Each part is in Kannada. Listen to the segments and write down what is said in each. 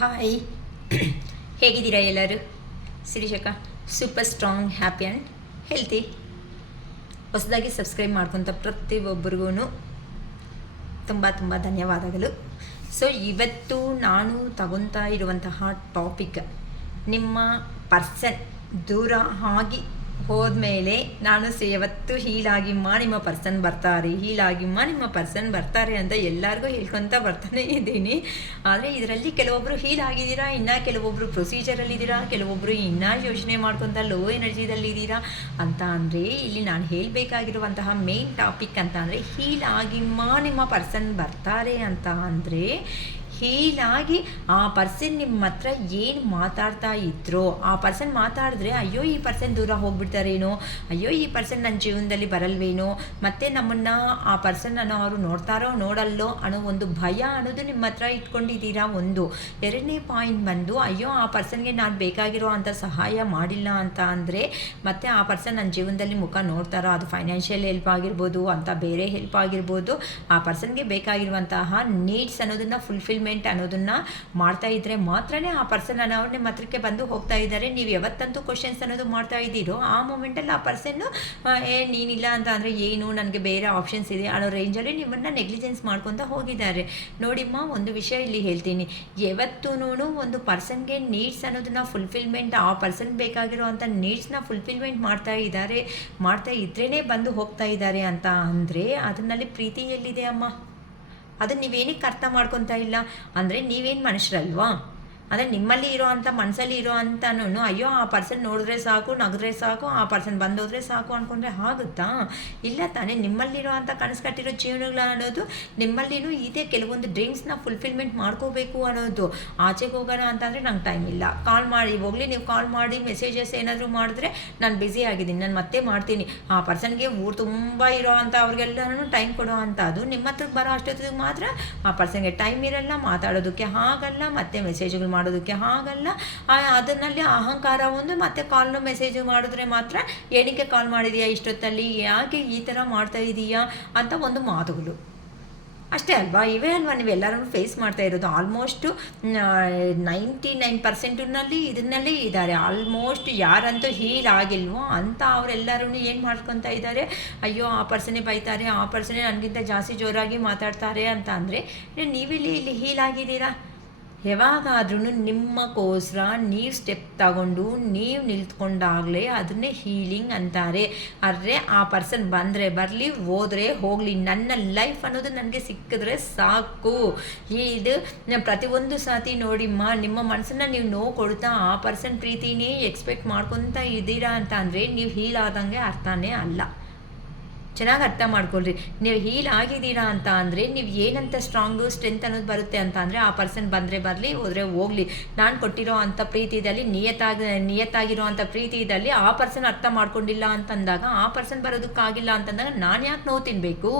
ಹಾಯ್ ಹೇಗಿದ್ದೀರಾ ಎಲ್ಲರೂ? ಶಿರೀಷಕ super strong happy and healthy. ಹೊಸದಾಗಿ ಸಬ್ಸ್ಕ್ರೈಬ್ ಮಾಡ್ಕೊತ ಪ್ರತಿಯೊಬ್ಬರಿಗೂ ತುಂಬ ತುಂಬ ಧನ್ಯವಾದಗಳು. ಸೊ ಇವತ್ತು ನಾನು ತಗೊತಾ ಇರುವಂತಹ ಟಾಪಿಕ್, ನಿಮ್ಮ ಪರ್ಸನ್ ದೂರ ಆಗಿ ಹೋದ್ಮೇಲೆ ನಾನು ಯಾವತ್ತು ಹೀಲಾಗಿಮ್ಮ ನಿಮ್ಮ ಪರ್ಸನ್ ಬರ್ತಾರೆ, ಹೀಲಾಗಿಮ್ಮ ನಿಮ್ಮ ಪರ್ಸನ್ ಬರ್ತಾರೆ ಅಂತ ಎಲ್ಲರಿಗೂ ಹೇಳ್ಕೊತ ಬರ್ತಾನೆ ಇದ್ದೀನಿ. ಆದರೆ ಇದರಲ್ಲಿ ಕೆಲವೊಬ್ಬರು ಹೀಲ್ ಆಗಿದ್ದೀರಾ, ಇನ್ನು ಕೆಲವೊಬ್ಬರು ಪ್ರೊಸೀಜರಲ್ಲಿದ್ದೀರಾ, ಕೆಲವೊಬ್ಬರು ಇನ್ನೂ ಯೋಚನೆ ಮಾಡ್ಕೊತ ಲೋ ಎನರ್ಜಿದಲ್ಲಿದ್ದೀರಾ ಅಂತ ಅಂದರೆ ಇಲ್ಲಿ ನಾನು ಹೇಳಬೇಕಾಗಿರುವಂತಹ ಮೇನ್ ಟಾಪಿಕ್ ಅಂತ ಅಂದರೆ ಹೀಲ್ ಆಗಿಮ್ಮ ನಿಮ್ಮ ಪರ್ಸನ್ ಬರ್ತಾರೆ ಅಂತ ಅಂದರೆ ಹೀಲಾಗಿ ಆ ಪರ್ಸನ್ ನಿಮ್ಮ ಹತ್ರ ಏನು ಮಾತಾಡ್ತಾ ಇದ್ರೋ ಆ ಪರ್ಸನ್ ಮಾತಾಡಿದ್ರೆ ಅಯ್ಯೋ ಈ ಪರ್ಸನ್ ದೂರ ಹೋಗ್ಬಿಡ್ತಾರೇನೋ, ಅಯ್ಯೋ ಈ ಪರ್ಸನ್ ನನ್ನ ಜೀವನದಲ್ಲಿ ಬರಲ್ವೇನೋ, ಮತ್ತು ನಮ್ಮನ್ನು ಆ ಪರ್ಸನ್ನನ್ನು ಅವರು ನೋಡ್ತಾರೋ ನೋಡಲ್ಲೋ ಅನ್ನೋ ಒಂದು ಭಯ ಅನ್ನೋದು ನಿಮ್ಮ ಹತ್ರ ಇಟ್ಕೊಂಡಿದ್ದೀರಾ. ಒಂದು ಎರಡನೇ ಪಾಯಿಂಟ್ ಬಂದು ಅಯ್ಯೋ ಆ ಪರ್ಸನ್ಗೆ ನಾನು ಬೇಕಾಗಿರೋ ಅಂಥ ಸಹಾಯ ಮಾಡಿಲ್ಲ ಅಂತ ಅಂದರೆ ಮತ್ತೆ ಆ ಪರ್ಸನ್ ನನ್ನ ಜೀವನದಲ್ಲಿ ಮುಖ ನೋಡ್ತಾರೋ, ಅದು ಫೈನಾನ್ಷಿಯಲ್ ಹೆಲ್ಪ್ ಆಗಿರ್ಬೋದು ಅಂತ ಬೇರೆ ಹೆಲ್ಪ್ ಆಗಿರ್ಬೋದು, ಆ ಪರ್ಸನ್ಗೆ ಬೇಕಾಗಿರುವಂತಹ ನೀಡ್ಸ್ ಅನ್ನೋದನ್ನು ಫುಲ್ಫಿಲ್ಮೆಂಟ್ ಅನ್ನೋದನ್ನ ಮಾಡ್ತಾ ಇದ್ರೆ ಮಾತ್ರನೇ ಆ ಪರ್ಸನ್ ಅವ್ರು ನಿಮ್ಮ ಹತ್ರಕ್ಕೆ ಬಂದು ಹೋಗ್ತಾ ಇದ್ದಾರೆ. ನೀವು ಯಾವತ್ತಂತೂ ಕ್ವಶನ್ಸ್ ಅನ್ನೋದು ಮಾಡ್ತಾ ಇದ್ದೀರೋ ಆ ಮೂಮೆಂಟಲ್ಲಿ ಆ ಪರ್ಸನ್ನು ನೀನಿಲ್ಲ ಅಂತ ಅಂದರೆ ಏನು, ನನಗೆ ಬೇರೆ ಆಪ್ಷನ್ಸ್ ಇದೆ ಅನ್ನೋ ರೇಂಜಲ್ಲಿ ನಿಮ್ಮನ್ನು ನೆಗ್ಲಿಜೆನ್ಸ್ ಮಾಡ್ಕೊತ ಹೋಗಿದ್ದಾರೆ. ನೋಡಿಮ್ಮ, ಒಂದು ವಿಷಯ ಇಲ್ಲಿ ಹೇಳ್ತೀನಿ, ಯಾವತ್ತೂ ಒಂದು ಪರ್ಸನ್ಗೆ ನೀಡ್ಸ್ ಅನ್ನೋದನ್ನ ಫುಲ್ಫಿಲ್ಮೆಂಟ್, ಆ ಪರ್ಸನ್ ಬೇಕಾಗಿರುವಂಥ ನೀಡ್ಸ್ನ ಫುಲ್ಫಿಲ್ಮೆಂಟ್ ಮಾಡ್ತಾ ಇದ್ರೇ ಬಂದು ಹೋಗ್ತಾ ಇದ್ದಾರೆ ಅಂತ ಅಂದರೆ ಅದರಲ್ಲಿ ಪ್ರೀತಿ ಎಲ್ಲಿದೆ ಅಮ್ಮ? ಅದನ್ನು ನೀವೇನಕ್ಕೆ ಅರ್ಥ ಮಾಡ್ಕೊತಾ ಇಲ್ಲ ಅಂದರೆ ನೀವೇನು ಮನುಷ್ಯರಲ್ವಾ? ಅಂದರೆ ನಿಮ್ಮಲ್ಲಿ ಇರೋ ಅಂಥ ಮನಸ್ಸಲ್ಲಿ ಇರೋ ಅಂಥನೂ ಅಯ್ಯೋ ಆ ಪರ್ಸನ್ ನೋಡಿದ್ರೆ ಸಾಕು, ನಗಿದ್ರೆ ಸಾಕು, ಆ ಪರ್ಸನ್ ಬಂದೋದ್ರೆ ಸಾಕು ಅಂದ್ಕೊಂಡ್ರೆ ಆಗುತ್ತಾ? ಇಲ್ಲ ತಾನೇ. ನಿಮ್ಮಲ್ಲಿರೋ ಅಂಥ ಕನಸು ಕಟ್ಟಿರೋ ಜೀವನಗಳು ಅನ್ನೋದು ನಿಮ್ಮಲ್ಲಿನೂ ಇದೆ. ಕೆಲವೊಂದು ಡ್ರೀಮ್ಸ್ನ ಫುಲ್ಫಿಲ್ಮೆಂಟ್ ಮಾಡ್ಕೋಬೇಕು ಅನ್ನೋದು. ಆಚೆಗೆ ಹೋಗೋಣ ಅಂತಂದರೆ ನಂಗೆ ಟೈಮ್ ಇಲ್ಲ, ಕಾಲ್ ಮಾಡಿ ಹೋಗಲಿ, ನೀವು ಕಾಲ್ ಮಾಡಿ ಮೆಸೇಜಸ್ ಏನಾದರೂ ಮಾಡಿದ್ರೆ ನಾನು ಬ್ಯುಸಿ ಆಗಿದ್ದೀನಿ, ನಾನು ಮತ್ತೆ ಮಾಡ್ತೀನಿ. ಆ ಪರ್ಸನ್ಗೆ ಊರು ತುಂಬ ಇರೋ ಅಂಥ ಅವ್ರಿಗೆಲ್ಲನೂ ಟೈಮ್ ಕೊಡೋ ಅಂಥದ್ದು ನಿಮ್ಮ ಹತ್ರಕ್ಕೆ ಬರೋ ಅಷ್ಟೊತ್ತಿಗೆ ಮಾತ್ರ ಆ ಪರ್ಸನ್ಗೆ ಟೈಮ್ ಇರಲ್ಲ, ಮಾತಾಡೋದಕ್ಕೆ ಆಗಲ್ಲ, ಮತ್ತೆ ಮೆಸೇಜ್ಗಳು ಮಾಡೋದಕ್ಕೆ ಆಗಲ್ಲ. ಅದನ್ನಲ್ಲಿ ಅಹಂಕಾರ ಒಂದು, ಮತ್ತೆ ಕಾಲ್ನ ಮೆಸೇಜ್ ಮಾಡಿದ್ರೆ ಮಾತ್ರ ಏನಕ್ಕೆ ಕಾಲ್ ಮಾಡಿದೀಯಾ ಇಷ್ಟೊತ್ತಲ್ಲಿ, ಯಾಕೆ ಈ ಥರ ಮಾಡ್ತಾ ಇದೀಯಾ ಅಂತ ಒಂದು ಮಾತುಗಳು ಅಷ್ಟೇ ಅಲ್ವಾ? ಇವೇ ಅಲ್ವಾ ನೀವೆಲ್ಲರೂ ಫೇಸ್ ಮಾಡ್ತಾ ಇರೋದು. ಆಲ್ಮೋಸ್ಟು 99% ಇದನ್ನಲ್ಲಿ ಇದ್ದಾರೆ. ಆಲ್ಮೋಸ್ಟ್ ಯಾರಂತೂ ಹೀಲ್ ಆಗಿಲ್ವೋ ಅಂತ ಅವರೆಲ್ಲರೂ ಏನು ಮಾಡ್ಕೊತಾ ಇದ್ದಾರೆ, ಅಯ್ಯೋ ಆ ಪರ್ಸನೇ ಬೈತಾರೆ, ಆ ಪರ್ಸನೇ ನನಗಿಂತ ಜಾಸ್ತಿ ಜೋರಾಗಿ ಮಾತಾಡ್ತಾರೆ ಅಂತ ಅಂದರೆ ಇಲ್ಲಿ ಹೀಲ್ ಆಗಿದ್ದೀರಾ? ಯಾವಾಗಾದ್ರೂ ನಿಮ್ಮಕ್ಕೋಸ್ಕರ ನೀವು ಸ್ಟೆಪ್ ತಗೊಂಡು ನೀವು ನಿಲ್ತ್ಕೊಂಡಾಗಲೇ ಅದನ್ನೇ ಹೀಲಿಂಗ್ ಅಂತಾರೆ. ಆದರೆ ಆ ಪರ್ಸನ್ ಬಂದರೆ ಬರಲಿ, ಹೋದರೆ ಹೋಗಲಿ, ನನ್ನ ಲೈಫ್ ಅನ್ನೋದು ನನಗೆ ಸಿಕ್ಕಿದ್ರೆ ಸಾಕು. ಇದು ಪ್ರತಿಯೊಂದು ಸಾತಿ ನೋಡಿಮ್ಮ, ನಿಮ್ಮ ಮನಸ್ಸನ್ನು ನೀವು ನೋವು ಕೊಡ್ತಾ ಆ ಪರ್ಸನ್ ಪ್ರೀತಿನೇ ಎಕ್ಸ್ಪೆಕ್ಟ್ ಮಾಡ್ಕೊತಾ ಇದ್ದೀರಾ ಅಂತ ಅಂದರೆ ನೀವು ಹೀಲ್ ಆದಂಗೆ ಅರ್ಥನೇ ಅಲ್ಲ. ಚೆನ್ನಾಗಿ ಅರ್ಥ ಮಾಡ್ಕೊಳ್ರಿ. ನೀವು ಹೀಲ್ ಆಗಿದ್ದೀರಾ ಅಂತ ಅಂದರೆ ನೀವು ಏನಂತ ಸ್ಟ್ರೆಂತ್ ಅನ್ನೋದು ಬರುತ್ತೆ ಅಂತ ಅಂದರೆ ಆ ಪರ್ಸನ್ ಬಂದರೆ ಬರಲಿ, ಹೋದರೆ ಹೋಗಲಿ, ನಾನು ಕೊಟ್ಟಿರೋ ಅಂಥ ಪ್ರೀತಿದಲ್ಲಿ ನಿಯತ್ತಾಗಿರೋ ಅಂಥ ಪ್ರೀತಿದಲ್ಲಿ ಆ ಪರ್ಸನ್ ಅರ್ಥ ಮಾಡ್ಕೊಂಡಿಲ್ಲ ಅಂತಂದಾಗ, ಆ ಪರ್ಸನ್ ಬರೋದಕ್ಕಾಗಿಲ್ಲ ಅಂತಂದಾಗ ನಾನು ಯಾಕೆ ನೋವು ತಿನ್ನಬೇಕು?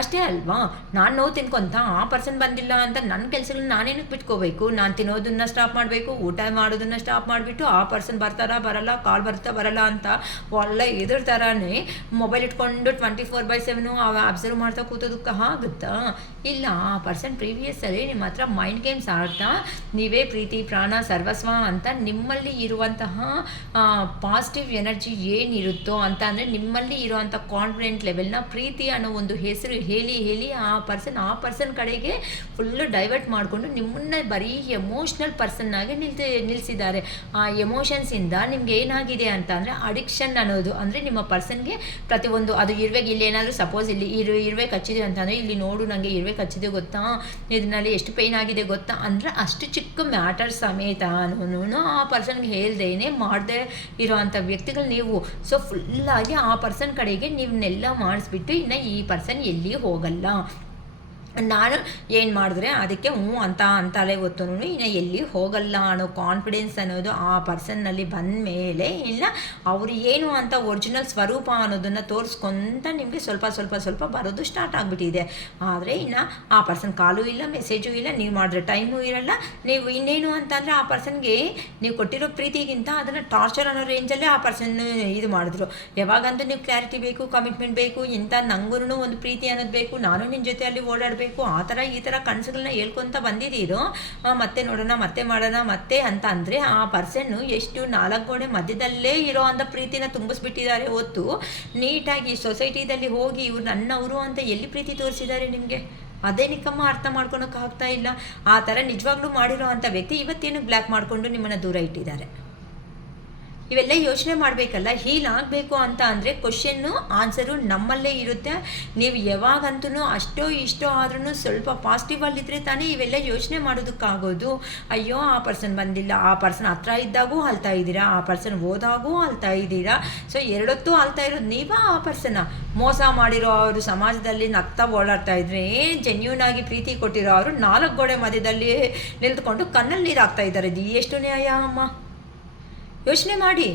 ಅಷ್ಟೇ ಅಲ್ವಾ? ನಾನು ನೋವು ತಿನ್ಕೊಂತ ಆ ಪರ್ಸನ್ ಬಂದಿಲ್ಲ ಅಂತ ನನ್ನ ಕೆಲಸಗಳನ್ನ ನಾನೇನಕ್ಕೆ ಬಿಟ್ಕೋಬೇಕು? ನಾನು ತಿನ್ನೋದನ್ನು ಸ್ಟಾಪ್ ಮಾಡಬೇಕು, ಊಟ ಮಾಡೋದನ್ನು ಸ್ಟಾಪ್ ಮಾಡಿಬಿಟ್ಟು ಆ ಪರ್ಸನ್ ಬರ್ತಾರಾ ಬರಲ್ಲ, ಕಾಲ್ ಬರ್ತಾ ಬರಲ್ಲ ಅಂತ ಒಳ್ಳೆ ಇದ್ರ ಥರನೇ ಮೊಬೈಲ್ ಇಟ್ಕೊಂಡು 24/7 ಅಬ್ಸರ್ವ್ ಮಾಡ್ತಾ ಕೂತೋದಕ್ಕೆ ಆಗುತ್ತಾ? ಇಲ್ಲ. ಆ ಪರ್ಸನ್ ಪ್ರೀವಿಯಸ್ಸಲ್ಲಿ ನಿಮ್ಮ ಹತ್ರ ಮೈಂಡ್ ಗೇಮ್ಸ್ ಆಡ್ತಾ ನೀವೇ ಪ್ರೀತಿ ಪ್ರಾಣ ಸರ್ವಸ್ವ ಅಂತ ನಿಮ್ಮಲ್ಲಿ ಇರುವಂತಹ ಪಾಸಿಟಿವ್ ಎನರ್ಜಿ ಏನಿರುತ್ತೋ ಅಂತ ಅಂದರೆ ನಿಮ್ಮಲ್ಲಿ ಇರುವಂಥ ಕಾನ್ಫಿಡೆಂಟ್ ಲೆವೆಲ್ನ ಪ್ರೀತಿ ಅನ್ನೋ ಒಂದು ಹೆಸರು ಹೇಳಿ ಆ ಪರ್ಸನ್ ಕಡೆಗೆ ಫುಲ್ಲು ಡೈವರ್ಟ್ ಮಾಡಿಕೊಂಡು ನಿಮ್ಮನ್ನೇ ಬರೀ ಎಮೋಷ್ನಲ್ ಪರ್ಸನ್ನಾಗಿ ನಿಲ್ಲಿಸಿದ್ದಾರೆ. ಆ ಎಮೋಷನ್ಸಿಂದ ನಿಮ್ಗೆ ಏನಾಗಿದೆ ಅಂತ ಅಂದರೆ ಅಡಿಕ್ಷನ್ ಅನ್ನೋದು. ಅಂದರೆ ನಿಮ್ಮ ಪರ್ಸನ್ಗೆ ಪ್ರತಿಯೊಂದು ಅದು ಇರುವೆಗೆ ಇಲ್ಲಿ ಏನಾದರೂ ಸಪೋಸ್ ಇಲ್ಲಿ ಇರುವೆ ಕಚ್ಚಿದೆ ಅಂತಂದರೆ ಇಲ್ಲಿ ನೋಡು ನನಗೆ ಇರುವೆ ಕಚ್ಚಿದೆ ಗೊತ್ತಾ, ಇದರಲ್ಲಿ ಎಷ್ಟು ಪೇಯ್ನ್ ಆಗಿದೆ ಗೊತ್ತಾ ಅಂದರೆ ಅಷ್ಟು ಚಿಕ್ಕ ಮ್ಯಾಟರ್ ಸಮೇತ ಆ ಪರ್ಸನ್ಗೆ ಹೇಳ್ದೇನೆ ಮಾಡದೆ ಇರೋವಂಥ ವ್ಯಕ್ತಿಗಳು ನೀವು. ಸೊ ಫುಲ್ಲಾಗಿ ಆ ಪರ್ಸನ್ ಕಡೆಗೆ ನೀವನ್ನೆಲ್ಲ ಮಾಡಿಸ್ಬಿಟ್ಟು ಇನ್ನು ಈ ಪರ್ಸನ್ ಎಲ್ಲಿ ಹೋಗಲ್ಲ, ನಾನು ಏನು ಮಾಡಿದ್ರೆ ಅದಕ್ಕೆ ಅಂತಲೇ ಗೊತ್ತು, ಇನ್ನು ಎಲ್ಲಿ ಹೋಗಲ್ಲ ಅನ್ನೋ ಕಾನ್ಫಿಡೆನ್ಸ್ ಅನ್ನೋದು ಆ ಪರ್ಸನ್ನಲ್ಲಿ ಬಂದ ಮೇಲೆ ಇಲ್ಲ ಅವರು ಏನು ಅಂತ ಒರಿಜಿನಲ್ ಸ್ವರೂಪ ಅನ್ನೋದನ್ನು ತೋರಿಸ್ಕೊಂತ ನಿಮಗೆ ಸ್ವಲ್ಪ ಬರೋದು ಸ್ಟಾರ್ಟ್ ಆಗಿಬಿಟ್ಟಿದೆ. ಆದರೆ ಇನ್ನು ಆ ಪರ್ಸನ್ ಕಾಲು ಇಲ್ಲ, ಮೆಸೇಜು ಇಲ್ಲ, ನೀವು ಮಾಡಿದ್ರೆ ಟೈಮು ಇರಲ್ಲ. ನೀವು ಇನ್ನೇನು ಅಂತಂದರೆ ಆ ಪರ್ಸನ್ಗೆ ನೀವು ಕೊಟ್ಟಿರೋ ಪ್ರೀತಿಗಿಂತ ಅದನ್ನು ಟಾರ್ಚರ್ ಅನ್ನೋ ರೇಂಜಲ್ಲೇ ಆ ಪರ್ಸನ್ ಇದು ಮಾಡಿದ್ರು. ಯಾವಾಗಂತೂ ನೀವು ಕ್ಲಾರಿಟಿ ಬೇಕು, ಕಮಿಟ್ಮೆಂಟ್ ಬೇಕು, ಇಂಥ ನಂಗೂ ಒಂದು ಪ್ರೀತಿ ಅನ್ನೋದು ಬೇಕು, ನಾನು ನಿನ್ನ ಜೊತೆ ಅಲ್ಲಿ ಓಡಾಡಬೇಕು, ಮಾಡಬೇಕು, ಆ ಥರ ಈ ಥರ ಕನಸುಗಳನ್ನ ಹೇಳ್ಕೊತ ಬಂದಿದ್ದೀರೋ, ಮತ್ತೆ ನೋಡೋಣ, ಮತ್ತೆ ಮಾಡೋಣ, ಮತ್ತೆ ಅಂತ ಅಂದರೆ ಆ ಪರ್ಸನ್ನು ಎಷ್ಟು 4 ಗೋಡೆ ಮಧ್ಯದಲ್ಲೇ ಇರೋ ಅಂಥ ಪ್ರೀತಿನ ತುಂಬಿಸ್ಬಿಟ್ಟಿದ್ದಾರೆ ಹೊತ್ತು ನೀಟಾಗಿ ಸೊಸೈಟಿದಲ್ಲಿ ಹೋಗಿ ಇವ್ರು ನನ್ನವರು ಅಂತ ಎಲ್ಲಿ ಪ್ರೀತಿ ತೋರಿಸಿದ್ದಾರೆ ನಿಮಗೆ? ಅದೇ ನಿಕ್ಕಮ್ಮ ಅರ್ಥ ಮಾಡ್ಕೊಳಕ್ಕಾಗ್ತಾ ಇಲ್ಲ. ಆ ಥರ ನಿಜವಾಗ್ಲೂ ಮಾಡಿರೋ ಅಂಥ ವ್ಯಕ್ತಿ ಇವತ್ತೇನು ಬ್ಲ್ಯಾಕ್ ಮಾಡಿಕೊಂಡು ನಿಮ್ಮನ್ನು ದೂರ ಇಟ್ಟಿದ್ದಾರೆ? ಇವೆಲ್ಲ ಯೋಚನೆ ಮಾಡಬೇಕಲ್ಲ. ಹೀಲ್ ಆಗಬೇಕು ಅಂತ ಅಂದರೆ ಕ್ವಶನ್ನು ಆನ್ಸರು ನಮ್ಮಲ್ಲೇ ಇರುತ್ತೆ. ನೀವು ಯಾವಾಗಂತೂ ಅಷ್ಟೋ ಇಷ್ಟೋ ಆದ್ರೂ ಸ್ವಲ್ಪ ಪಾಸಿಟಿವಲ್ಲಿದ್ದರೆ ತಾನೇ ಇವೆಲ್ಲ ಯೋಚನೆ ಮಾಡೋದಕ್ಕಾಗೋದು. ಅಯ್ಯೋ ಆ ಪರ್ಸನ್ ಬಂದಿಲ್ಲ, ಆ ಪರ್ಸನ್ ಹತ್ರ ಇದ್ದಾಗೂ ಅಳ್ತಾ ಇದ್ದೀರಾ, ಆ ಪರ್ಸನ್ ಹೋದಾಗೂ ಅಳ್ತಾ ಇದ್ದೀರಾ. ಸೊ ಎರಡೊತ್ತು ಅಳ್ತಾ ಇರೋದು ನೀವಾ ಆ ಪರ್ಸನ್ನ? ಮೋಸ ಮಾಡಿರೋ ಅವರು ಸಮಾಜದಲ್ಲಿ ನಗ್ತಾ ಓಡಾಡ್ತಾ ಇದ್ರೆ, ಜೆನ್ಯೂನ್ ಆಗಿ ಪ್ರೀತಿ ಕೊಟ್ಟಿರೋ ಅವರು 4 ಗೋಡೆ ಮಧ್ಯದಲ್ಲಿ ನಿಂತ್ಕೊಂಡು ಕಣ್ಣಲ್ಲಿ ನೀರು ಹಾಕ್ತಾ ಇದ್ದಾರೆ. ಇದು ಎಷ್ಟು ನ್ಯಾಯ ಅಮ್ಮ? ಯೋಚನೆ ಮಾಡಿ.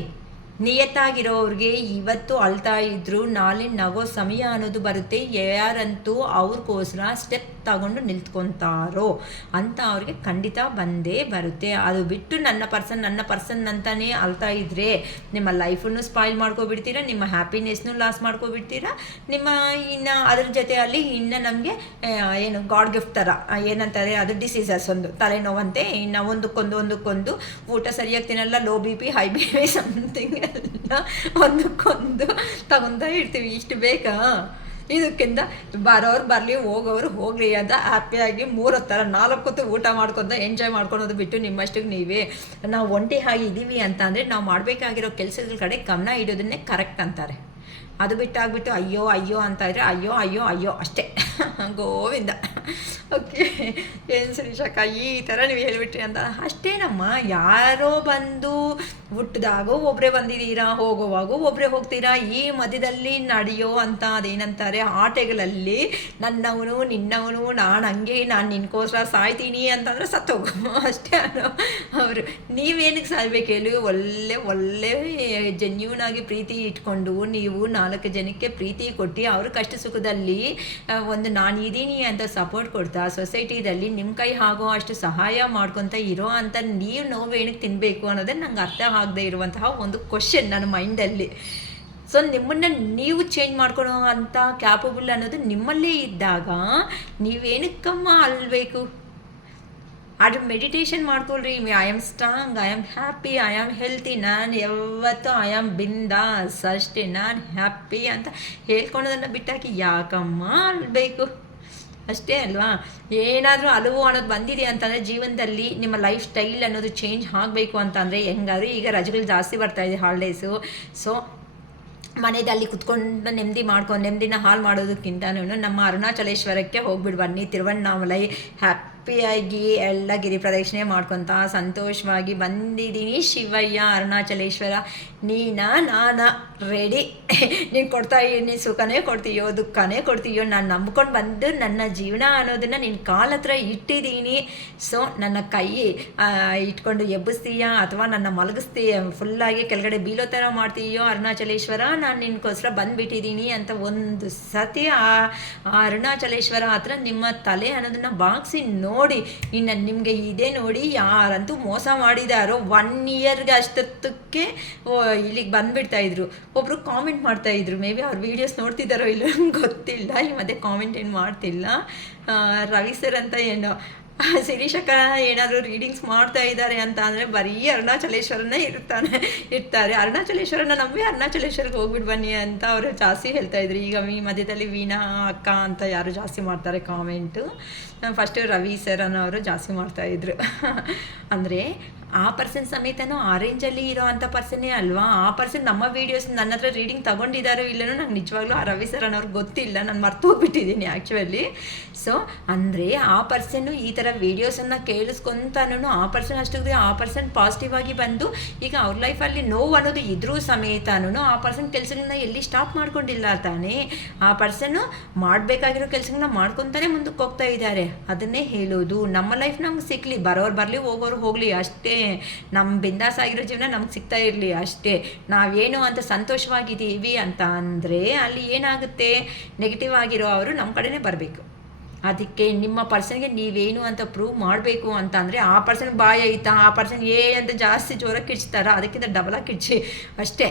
ನಿಯತ್ತಾಗಿರೋರಿಗೆ ಇವತ್ತು ಅಳ್ತಾ ಇದ್ರು, ನಾಳೆ ನಗೋ ಸಮಯ ಅನ್ನೋದು ಬರುತ್ತೆ. ಯಾರಂತೂ ಅವ್ರಿಗೋಸ್ಕರ ಸ್ಟೆಪ್ ತಗೊಂಡು ನಿಂತ್ಕೊತಾರೋ ಅಂತ ಅವ್ರಿಗೆ ಖಂಡಿತ ಬಂದೇ ಬರುತ್ತೆ. ಅದು ಬಿಟ್ಟು ನನ್ನ ಪರ್ಸನ್ ಅಂತಲೇ ಅಳ್ತಾ ಇದ್ದರೆ ನಿಮ್ಮ ಲೈಫನ್ನು ಸ್ಪಾಯ್ಲ್ ಮಾಡ್ಕೊಬಿಡ್ತೀರಾ, ನಿಮ್ಮ ಹ್ಯಾಪಿನೆಸ್ನು ಲಾಸ್ ಮಾಡ್ಕೊಬಿಡ್ತೀರಾ. ನಿಮ್ಮ ಇನ್ನು ಅದ್ರ ಜೊತೆಯಲ್ಲಿ ಇನ್ನು ನಮಗೆ ಏನು ಗಾಡ್ ಗಿಫ್ಟ್ ಥರ ಏನಂತಾರೆ ಅದು ಡಿಸೀಸಸ್, ಒಂದು ತಲೆನೋವಂತೆ, ಇನ್ನು ಒಂದಕ್ಕೊಂದು ಊಟ ಸರಿಯಾಗಿ ತಿನ್ನಲ್ಲ, low B P, high B P, something ಎಲ್ಲ ಒಂದಕ್ಕೊಂದು ತಗೊತಾ ಇರ್ತೀವಿ. ಇಷ್ಟು ಬೇಕಾ? ಇದಕ್ಕಿಂತ ಬರೋರು ಬರಲಿ, ಹೋಗೋರು ಹೋಗಲಿ ಅಂತ ಹ್ಯಾಪಿಯಾಗಿ 3 ಹೊತ್ತರ 4 ಹೊತ್ತು ಊಟ ಮಾಡ್ಕೊತ ಎಂಜಾಯ್ ಮಾಡ್ಕೊಳೋದು ಬಿಟ್ಟು ನಿಮ್ಮಷ್ಟಕ್ಕೆ ನೀವೇ ನಾವು ಒಂಟಿ ಆಗಿದ್ದೀವಿ ಅಂತ ಅಂದರೆ ನಾವು ಮಾಡಬೇಕಾಗಿರೋ ಕೆಲಸಗಳ ಕಡೆ ಗಮನ ಇಡೋದನ್ನೇ ಕರೆಕ್ಟ್ ಅಂತಾರೆ. ಅದು ಬಿಟ್ಟಾಗ್ಬಿಟ್ಟು ಅಯ್ಯೋ ಅಯ್ಯೋ ಅಂತ ಇದ್ರೆ ಅಯ್ಯೋ ಅಯ್ಯೋ ಅಯ್ಯೋ ಅಷ್ಟೇ, ಗೋವಿಂದ. ಓಕೆ, ಏನು ಶ್ರೀಶಾಖ ಈ ಥರ ನೀವು ಹೇಳಿಬಿಟ್ರಿ ಅಂತ ಅಷ್ಟೇನಮ್ಮ. ಯಾರೋ ಬಂದು ಹುಟ್ಟಿದಾಗೋ ಒಬ್ಬರೇ ಬಂದಿದ್ದೀರಾ, ಹೋಗೋವಾಗೂ ಒಬ್ಬರೇ ಹೋಗ್ತೀರಾ. ಈ ಮಧ್ಯದಲ್ಲಿ ನಡೆಯೋ ಅಂತ ಅದೇನಂತಾರೆ ಆಟಗಳಲ್ಲಿ ನನ್ನವನು ನಿನ್ನವನು, ನಾನು ಹಂಗೆ, ನಾನು ನಿನ್ಕೋಸ್ಕರ ಸಾಯ್ತೀನಿ ಅಂತಂದರೆ ಸತ್ತೋಗೋ ಅಷ್ಟೇ ಅವರು. ನೀವೇನಕ್ಕೆ ಸಾಯ್ಬೇಕು ಹೇಳಿ? ಒಳ್ಳೆ ಜೆನ್ಯೂನಾಗಿ ಪ್ರೀತಿ ಇಟ್ಕೊಂಡು ನೀವು 4 ಜನಕ್ಕೆ ಪ್ರೀತಿ ಕೊಟ್ಟು ಅವ್ರ ಕಷ್ಟ ಸುಖದಲ್ಲಿ ಒಂದು ನಾನು ಇದ್ದೀನಿ ಅಂತ ಸಪೋರ್ಟ್ ಕೊಡ್ತಾ ಸೊಸೈಟಿದಲ್ಲಿ ನಿಮ್ಮ ಕೈ ಆಗೋ ಅಷ್ಟು ಸಹಾಯ ಮಾಡ್ಕೊತ ಇರೋ ಅಂತ ನೀವು ನೋವೇನಕ್ಕೆ ತಿನ್ನಬೇಕು ಅನ್ನೋದೇ ನಂಗೆ ಅರ್ಥ ಆಗದೆ ಇರುವಂತಹ ಒಂದು ಕ್ವಶನ್ ನನ್ನ ಮೈಂಡಲ್ಲಿ. ಸೊ ನಿಮ್ಮನ್ನು ನೀವು ಚೇಂಜ್ ಮಾಡ್ಕೊಳೋ ಅಂಥ ಕ್ಯಾಪಬಲ್ ಅನ್ನೋದು ನಿಮ್ಮಲ್ಲೇ ಇದ್ದಾಗ ನೀವೇನಕ್ಕಮ್ಮ ಅಲ್ಬೇಕು? ಅದು ಮೆಡಿಟೇಷನ್ ಮಾಡ್ಕೊಳ್ರಿ. I am strong, I am happy, I am healthy, ನಾನು ಯಾವತ್ತೂ ಐ ಆಮ್ ಬಿಂದಾಸ್ ಅಷ್ಟೇ, ನಾನು ಹ್ಯಾಪಿ ಅಂತ ಹೇಳ್ಕೊಳೋದನ್ನು ಬಿಟ್ಟಾಕಿ ಯಾಕಮ್ಮ ಅಲ್ಬೇಕು? ಅಷ್ಟೇ ಅಲ್ವಾ? ಏನಾದರೂ ಅಲವು ಅನ್ನೋದು ಬಂದಿದೆ ಅಂತಂದರೆ ಜೀವನದಲ್ಲಿ ನಿಮ್ಮ ಲೈಫ್ ಸ್ಟೈಲ್ ಅನ್ನೋದು ಚೇಂಜ್ ಆಗಬೇಕು ಅಂತಂದರೆ ಹೆಂಗಾದ್ರೂ ಈಗ ರಜೆಗಳು ಜಾಸ್ತಿ ಬರ್ತಾಯಿದೆ, ಹಾಲಿಡೇಸು. ಸೊ ಮನೆಯಲ್ಲಿ ಕುತ್ಕೊಂಡು ನೆಮ್ಮದಿನ ಹಾಳು ಮಾಡೋದಕ್ಕಿಂತನೂ ನಮ್ಮ ಅರುಣಾಚಲೇಶ್ವರಕ್ಕೆ ಹೋಗ್ಬಿಟ್ಟು ಬನ್ನಿ. ತಿರುವಣ್ಣಾಮಲೈ ಹ್ಯಾಪಿಯಾಗಿ ಎಲ್ಲ ಗಿರಿ ಪ್ರದಕ್ಷಿಣೆ ಮಾಡ್ಕೊತ ಸಂತೋಷವಾಗಿ ಬಂದಿದ್ದೀನಿ. ಶಿವಯ್ಯ ಅರುಣಾಚಲೇಶ್ವರ ನಾನಾ ರೆಡಿ. ನೀನು ಕೊಡ್ತಾ ನೀನು ಸುಖನೇ ಕೊಡ್ತೀಯೋ ದುಃಖನೇ ಕೊಡ್ತೀಯೋ, ನಾನು ನಂಬ್ಕೊಂಡು ಬಂದು ನನ್ನ ಜೀವನ ಅನ್ನೋದನ್ನು ನಿನ್ನ ಕಾಲ ಹತ್ರ ಇಟ್ಟಿದ್ದೀನಿ. ಸೊ ನನ್ನ ಕೈ ಇಟ್ಕೊಂಡು ಎಬ್ಬಿಸ್ತೀಯಾ ಅಥವಾ ನನ್ನ ಮಲಗಿಸ್ತೀಯ ಫುಲ್ಲಾಗಿ ಕೆಳಗಡೆ ಬೀಳೋ ಥರ ಮಾಡ್ತೀಯೋ ಅರುಣಾಚಲೇಶ್ವರ, ನಾನು ನಿನ್ಗೋಸ್ಕರ ಬಂದುಬಿಟ್ಟಿದ್ದೀನಿ ಅಂತ ಒಂದು ಸತಿ ಆ ಅರುಣಾಚಲೇಶ್ವರ ಹತ್ರ ನಿಮ್ಮ ತಲೆ ಅನ್ನೋದನ್ನು ಬಾಗಿಸಿ ನೋಡಿ. ಇನ್ನು ನಿಮಗೆ ಇದೇ ನೋಡಿ ಯಾರಂತೂ ಮೋಸ ಮಾಡಿದಾರೋ 1 ಇಯರ್ಗೆ ಅಷ್ಟೊತ್ತಕ್ಕೆ ಇಲ್ಲಿಗೆ ಬಂದುಬಿಡ್ತಾಯಿದ್ರು. ಒಬ್ಬರು ಕಾಮೆಂಟ್ ಮಾಡ್ತಾಯಿದ್ರು, ಮೇ ಬಿ ಅವ್ರ ವೀಡಿಯೋಸ್ ನೋಡ್ತಿದ್ದಾರೋ ಇಲ್ಲೋ ಗೊತ್ತಿಲ್ಲ, ಈ ಮಧ್ಯೆ ಕಾಮೆಂಟ್ ಏನು ಮಾಡ್ತಿಲ್ಲ. ರವಿ ಸರ್ ಅಂತ ಏನೋ ಶಿರೀಷಕ್ಕ ಏನಾದರೂ ರೀಡಿಂಗ್ಸ್ ಮಾಡ್ತಾ ಇದ್ದಾರೆ ಅಂತ ಅಂದರೆ ಬರೀ ಅರುಣಾಚಲೇಶ್ವರನೇ ಇರ್ತಾರೆ. ಅರುಣಾಚಲೇಶ್ವರನ ನಂಬಿ ಅರುಣಾಚಲೇಶ್ವರಕ್ಕೆ ಹೋಗ್ಬಿಟ್ಟು ಬನ್ನಿ ಅಂತ ಅವರು ಜಾಸ್ತಿ ಹೇಳ್ತಾಯಿದ್ರು. ಈಗ ಈ ಮಧ್ಯದಲ್ಲಿ ವೀಣಾ ಅಕ್ಕ ಅಂತ ಯಾರು ಜಾಸ್ತಿ ಮಾಡ್ತಾರೆ ಕಾಮೆಂಟು. ಫಸ್ಟು ರವಿ ಸರ್ ಅನ್ನೋರು ಜಾಸ್ತಿ ಮಾಡ್ತಾಯಿದ್ರು. ಅಂದರೆ ಆ ಪರ್ಸನ್ ಸಮೇತನೂ ಆ ರೇಂಜಲ್ಲಿ ಇರೋ ಅಂಥ ಪರ್ಸನ್ನೇ ಅಲ್ವಾ? ಆ ಪರ್ಸನ್ ನಮ್ಮ ವೀಡಿಯೋಸ್ ನನ್ನ ಹತ್ರ ರೀಡಿಂಗ್ ತೊಗೊಂಡಿದ್ದಾರೋ ಇಲ್ಲನೋ ನಂಗೆ ನಿಜವಾಗ್ಲೂ ಆ ರವಿ ಸರ್ ಅನ್ನೋರ್ಗೆ ಗೊತ್ತಿಲ್ಲ, ನಾನು ಮರ್ತು ಹೋಗ್ಬಿಟ್ಟಿದ್ದೀನಿ ಆ್ಯಕ್ಚುಲಿ. ಸೊ ಅಂದರೆ ಆ ಪರ್ಸನ್ನು ಈ ಥರ ವೀಡಿಯೋಸನ್ನು ಕೇಳಿಸ್ಕೊಂತಾನು ಆ ಪರ್ಸನ್ ಅಷ್ಟಿಗೆ ಆ ಪರ್ಸನ್ ಪಾಸಿಟಿವ್ ಆಗಿ ಬಂದು ಈಗ ಅವ್ರ ಲೈಫಲ್ಲಿ ನೋವು ಅನ್ನೋದು ಇದ್ರೂ ಸಮೇತನೂ ಆ ಪರ್ಸನ್ ಕೆಲಸಗಳನ್ನ ಎಲ್ಲಿ ಸ್ಟಾಪ್ ಮಾಡ್ಕೊಂಡಿಲ್ಲ ತಾನೇ. ಆ ಪರ್ಸನ್ನು ಮಾಡಬೇಕಾಗಿರೋ ಕೆಲಸಗಳನ್ನ ಮಾಡ್ಕೊತಾನೆ ಮುಂದಕ್ಕೆ ಹೋಗ್ತಾ ಇದ್ದಾರೆ. ಅದನ್ನೇ ಹೇಳೋದು, ನಮ್ಮ ಲೈಫ್ ನಮ್ಗೆ ಸಿಕ್ಕಲಿ, ಬರೋರು ಬರಲಿ ಹೋಗೋರು ಹೋಗಲಿ ಅಷ್ಟೇ. ನಮ್ಮ ಬಿಂದಾಸ್ ಆಗಿರೋ ಜೀವನ ನಮ್ಗೆ ಸಿಗ್ತಾ ಇರಲಿ ಅಷ್ಟೇ. ನಾವೇನು ಅಂತ ಸಂತೋಷವಾಗಿದ್ದೀವಿ ಅಂತ ಅಂದರೆ ಅಲ್ಲಿ ಏನಾಗುತ್ತೆ, ನೆಗೆಟಿವ್ ಆಗಿರೋ ಅವರು ನಮ್ಮ ಕಡೆನೇ ಬರಬೇಕು. ಅದಕ್ಕೆ ನಿಮ್ಮ ಪರ್ಸನ್ಗೆ ನೀವೇನು ಅಂತ ಪ್ರೂವ್ ಮಾಡಬೇಕು ಅಂತ ಅಂದರೆ ಆ ಪರ್ಸನ್ ಬಾಯ್ ಐತಾ, ಆ ಪರ್ಸನ್ ಅಂತ ಜಾಸ್ತಿ ಜೋರಾಗಿ ಕಿಡ್ಸ್ತಾರ, ಅದಕ್ಕಿಂತ ಡಬಲಾಗಿ ಕಿಡ್ಚಿ ಅಷ್ಟೇ.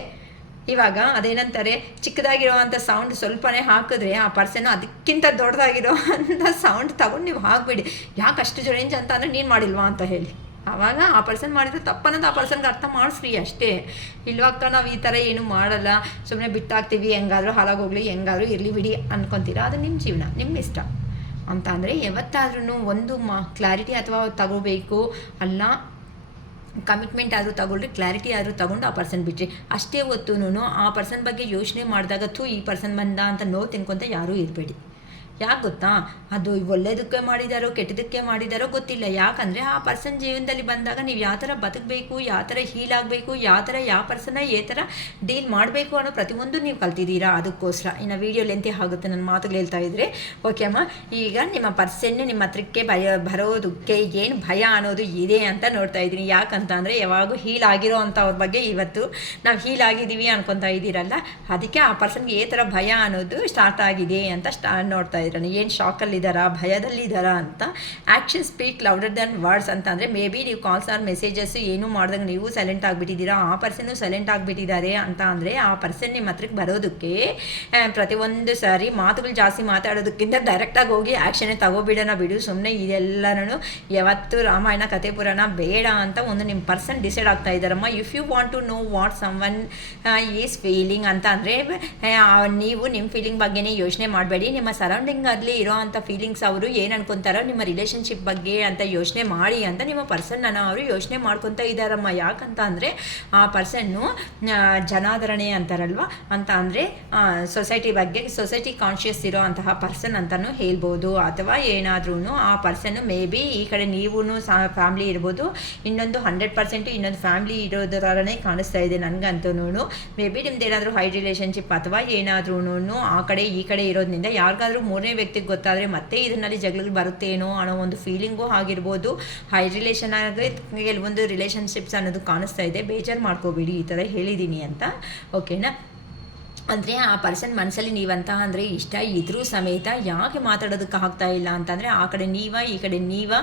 ಇವಾಗ ಅದೇನಂತಾರೆ, ಚಿಕ್ಕದಾಗಿರೋವಂಥ ಸೌಂಡ್ ಸ್ವಲ್ಪನೇ ಹಾಕಿದ್ರೆ ಆ ಪರ್ಸನ್ ಅದಕ್ಕಿಂತ ದೊಡ್ಡದಾಗಿರೋ ಅಂಥ ಸೌಂಡ್ ತಗೊಂಡು ನೀವು ಹಾಕ್ಬಿಡಿ. ಯಾಕೆ ಅಷ್ಟು ರೇಂಜ್ ಅಂತ ಅಂದರೆ ನೀನು ಮಾಡಿಲ್ವಾ ಅಂತ ಹೇಳಿ. ಆವಾಗ ಆ ಪರ್ಸನ್ ಮಾಡಿದ್ರೆ ತಪ್ಪನ್ನೋದು ಆ ಪರ್ಸನ್ಗೆ ಅರ್ಥ ಮಾಡಿಸ್ರಿ ಅಷ್ಟೇ. ಇಲ್ವಕ್ಕ ನಾವು ಈ ಥರ ಏನೂ ಮಾಡಲ್ಲ, ಸುಮ್ಮನೆ ಬಿಟ್ಟಾಕ್ತೀವಿ, ಹೆಂಗಾದರೂ ಹಾಳಾಗೋಗ್ಲಿ, ಹೆಂಗಾದರೂ ಇರಲಿ ಬಿಡಿ ಅಂದ್ಕೊತೀರಾ, ಅದು ನಿಮ್ಮ ಜೀವನ, ನಿಮ್ಮ ಇಷ್ಟ. ಅಂತ ಅಂದರೆ ಯಾವತ್ತಾದ್ರೂ ಒಂದು ಕ್ಲಾರಿಟಿ ಅಥವಾ ತಗೋಬೇಕು ಅಲ್ಲ, ಕಮಿಟ್ಮೆಂಟ್ ಆದರೂ ತಗೊಳ್ರಿ, ಕ್ಲಾರಿಟಿ ಆದರೂ ತಗೊಂಡು ಆ ಪರ್ಸನ್ ಬಿಟ್ರಿ. ಅಷ್ಟೇ ಹೊತ್ತೂ ಆ ಪರ್ಸನ್ ಬಗ್ಗೆ ಯೋಚನೆ ಮಾಡಿದಾಗ ಈ ಪರ್ಸನ್ ಬಂದ ಅಂತ ನೋವು ತಿನ್ಕೊತ ಯಾರೂ ಇರಬೇಡಿ. ಯಾಕೆ ಗೊತ್ತಾ, ಅದು ಒಳ್ಳೆಯದಕ್ಕೆ ಮಾಡಿದಾರೋ ಕೆಟ್ಟದಕ್ಕೆ ಮಾಡಿದಾರೋ ಗೊತ್ತಿಲ್ಲ. ಯಾಕಂದರೆ ಆ ಪರ್ಸನ್ ಜೀವನದಲ್ಲಿ ಬಂದಾಗ ನೀವು ಯಾವ ಥರ ಬದುಕಬೇಕು, ಯಾವ ಥರ ಹೀಲ್ ಆಗಬೇಕು, ಯಾವ ಪರ್ಸನ್ನ ಥರ ಡೀಲ್ ಮಾಡಬೇಕು ಅನ್ನೋ ಪ್ರತಿಯೊಂದು ನೀವು ಕಲ್ತಿದ್ದೀರಾ. ಅದಕ್ಕೋಸ್ಕರ ಇನ್ನು ವೀಡಿಯೋ ಲೆಂತಿ ಆಗುತ್ತೆ ನನ್ನ ಮಾತುಗಳು ಹೇಳ್ತಾ ಇದ್ರೆ. ಓಕೆ ಅಮ್ಮ, ಈಗ ನಿಮ್ಮ ಪರ್ಸನ್ನೇ ನಿಮ್ಮ ಹತ್ರಕ್ಕೆ ಬರೋದಕ್ಕೆ ಏನು ಭಯ ಅನ್ನೋದು ಇದೆ ಅಂತ ನೋಡ್ತಾ ಇದ್ದೀನಿ. ಯಾಕಂತ ಅಂದರೆ ಯಾವಾಗೂ ಹೀಲ್ ಆಗಿರೋ ಅಂಥವ್ರ ಬಗ್ಗೆ ಇವತ್ತು ನಾವು ಹೀಲ್ ಆಗಿದ್ದೀವಿ ಅನ್ಕೊತಾ ಇದ್ದೀರಲ್ಲ, ಅದಕ್ಕೆ ಆ ಪರ್ಸನ್ಗೆ ಥರ ಭಯ ಅನ್ನೋದು ಸ್ಟಾರ್ಟ್ ಆಗಿದೆ ಅಂತ ನೋಡ್ತಾ ಇದ್ದೀನಿ. ಏನು ಶಾಕಲ್ಲಿದ್ದಾರಾ, ಭಯದಲ್ಲಿದ್ದಾರಾ ಅಂತ. Action speak louder than words ಅಂತ ಅಂದರೆ ಮೇ ಬಿ ನೀವು ಕಾಲ್ಸ್ ಆರ್ ಮೆಸೇಜಸ್ ಏನೂ ಮಾಡ್ದಂಗೆ ನೀವು ಸೈಲೆಂಟ್ ಆಗಿಬಿಟ್ಟಿದ್ದೀರಾ, ಆ ಪರ್ಸನ್ನು ಸೈಲೆಂಟ್ ಆಗಿಬಿಟ್ಟಿದ್ದಾರೆ ಅಂತ ಅಂದರೆ ಆ ಪರ್ಸನ್ ನಿಮ್ಮ ಹತ್ರಕ್ಕೆ ಬರೋದಕ್ಕೆ ಪ್ರತಿಯೊಂದು ಸಾರಿ ಮಾತುಗಳು ಜಾಸ್ತಿ ಮಾತಾಡೋದಕ್ಕಿಂತ ಡೈರೆಕ್ಟಾಗಿ ಹೋಗಿ ಆ್ಯಕ್ಷನ್ನೇ ತಗೋಬಿಡೋಣ ಬಿಡು, ಸುಮ್ಮನೆ ಇದೆಲ್ಲನೂ ಯಾವತ್ತು ರಾಮಾಯಣ ಕಥೆ ಪುರಾಣ ಬೇಡ ಅಂತ ಒಂದು ನಿಮ್ಮ ಪರ್ಸನ್ ಡಿಸೈಡ್ ಆಗ್ತಾ ಇದ್ದಾರಮ್ಮ. If you want to know what someone is feeling ಅಂತ ಅಂದರೆ ನೀವು ನಿಮ್ಮ ಫೀಲಿಂಗ್ ಬಗ್ಗೆನೇ ಯೋಚನೆ ಮಾಡಬೇಡಿ, ನಿಮ್ಮ ಸರೌಂಡಿಂಗ್ ಅಲ್ಲಿ ಇರೋ ಅಂಥ ಫೀಲಿಂಗ್ಸ್ ಅವರು ಏನು ಅನ್ಕೊತಾರೋ ನಿಮ್ಮ ರಿಲೇಷನ್ಶಿಪ್ ಬಗ್ಗೆ ಅಂತ ಯೋಚನೆ ಮಾಡಿ ಅಂತ ನಿಮ್ಮ ಪರ್ಸನ್ನ ಅವರು ಯೋಚನೆ ಮಾಡ್ಕೊತಾ ಇದ್ದಾರಮ್ಮ. ಯಾಕಂತ ಅಂದರೆ ಆ ಪರ್ಸನ್ನು ಜನಾದರಣೆ ಅಂತಾರಲ್ವ, ಅಂತ ಅಂದರೆ ಸೊಸೈಟಿ ಕಾನ್ಷಿಯಸ್ ಇರೋ ಅಂತಹ ಪರ್ಸನ್ ಅಂತಲೂ ಹೇಳ್ಬೋದು. ಅಥವಾ ಏನಾದ್ರೂ ಆ ಪರ್ಸನ್ನು ಮೇ ಬಿ ಈ ಕಡೆ ನೀವು ಫ್ಯಾಮ್ಲಿ ಇರ್ಬೋದು, ಇನ್ನೊಂದು 100% ಇನ್ನೊಂದು ಫ್ಯಾಮ್ಲಿ ಇರೋದ್ರ ಥರನೇ ಕಾಣಿಸ್ತಾ ಇದೆ ನನಗಂತೂ. ಮೇ ಬಿ ನಿಮ್ದು ಏನಾದರೂ ಹೈ ರಿಲೇಷನ್ಶಿಪ್ ಅಥವಾ ಏನಾದ್ರೂ ಆ ಕಡೆ ಈ ಕಡೆ ಇರೋದ್ರಿಂದ ಯಾರಿಗಾದ್ರೂ ಮೂರನೇ ವ್ಯಕ್ತಿಗೆ ಗೊತ್ತಾದರೆ ಮತ್ತೆ ಇದರಲ್ಲಿ ಜಗಳಗಳು ಬರುತ್ತೇನೋ ಅನ್ನೋ ಒಂದು ಫೀಲಿಂಗು ಆಗಿರ್ಬೋದು. ಹೈ ರಿಲೇಷನ್ ಆಗಿ ಕೆಲವೊಂದು ರಿಲೇಷನ್ಶಿಪ್ಸ್ ಅನ್ನೋದು ಕಾಣಿಸ್ತಾ ಇದೆ, ಬೇಜಾರು ಮಾಡ್ಕೋಬೇಡಿ ಈ ಥರ ಹೇಳಿದ್ದೀನಿ ಅಂತ. ಓಕೆನಾ, ಅಂದರೆ ಆ ಪರ್ಸನ್ ಮನಸ್ಸಲ್ಲಿ ನೀವಂತ ಅಂದರೆ ಇಷ್ಟ ಇದ್ರೂ ಸಮೇತ ಯಾಕೆ ಮಾತಾಡೋದಕ್ಕೆ ಆಗ್ತಾ ಇಲ್ಲ ಅಂತಂದರೆ ಆ ಕಡೆ ನೀವ ಈ ಕಡೆ ನೀವ,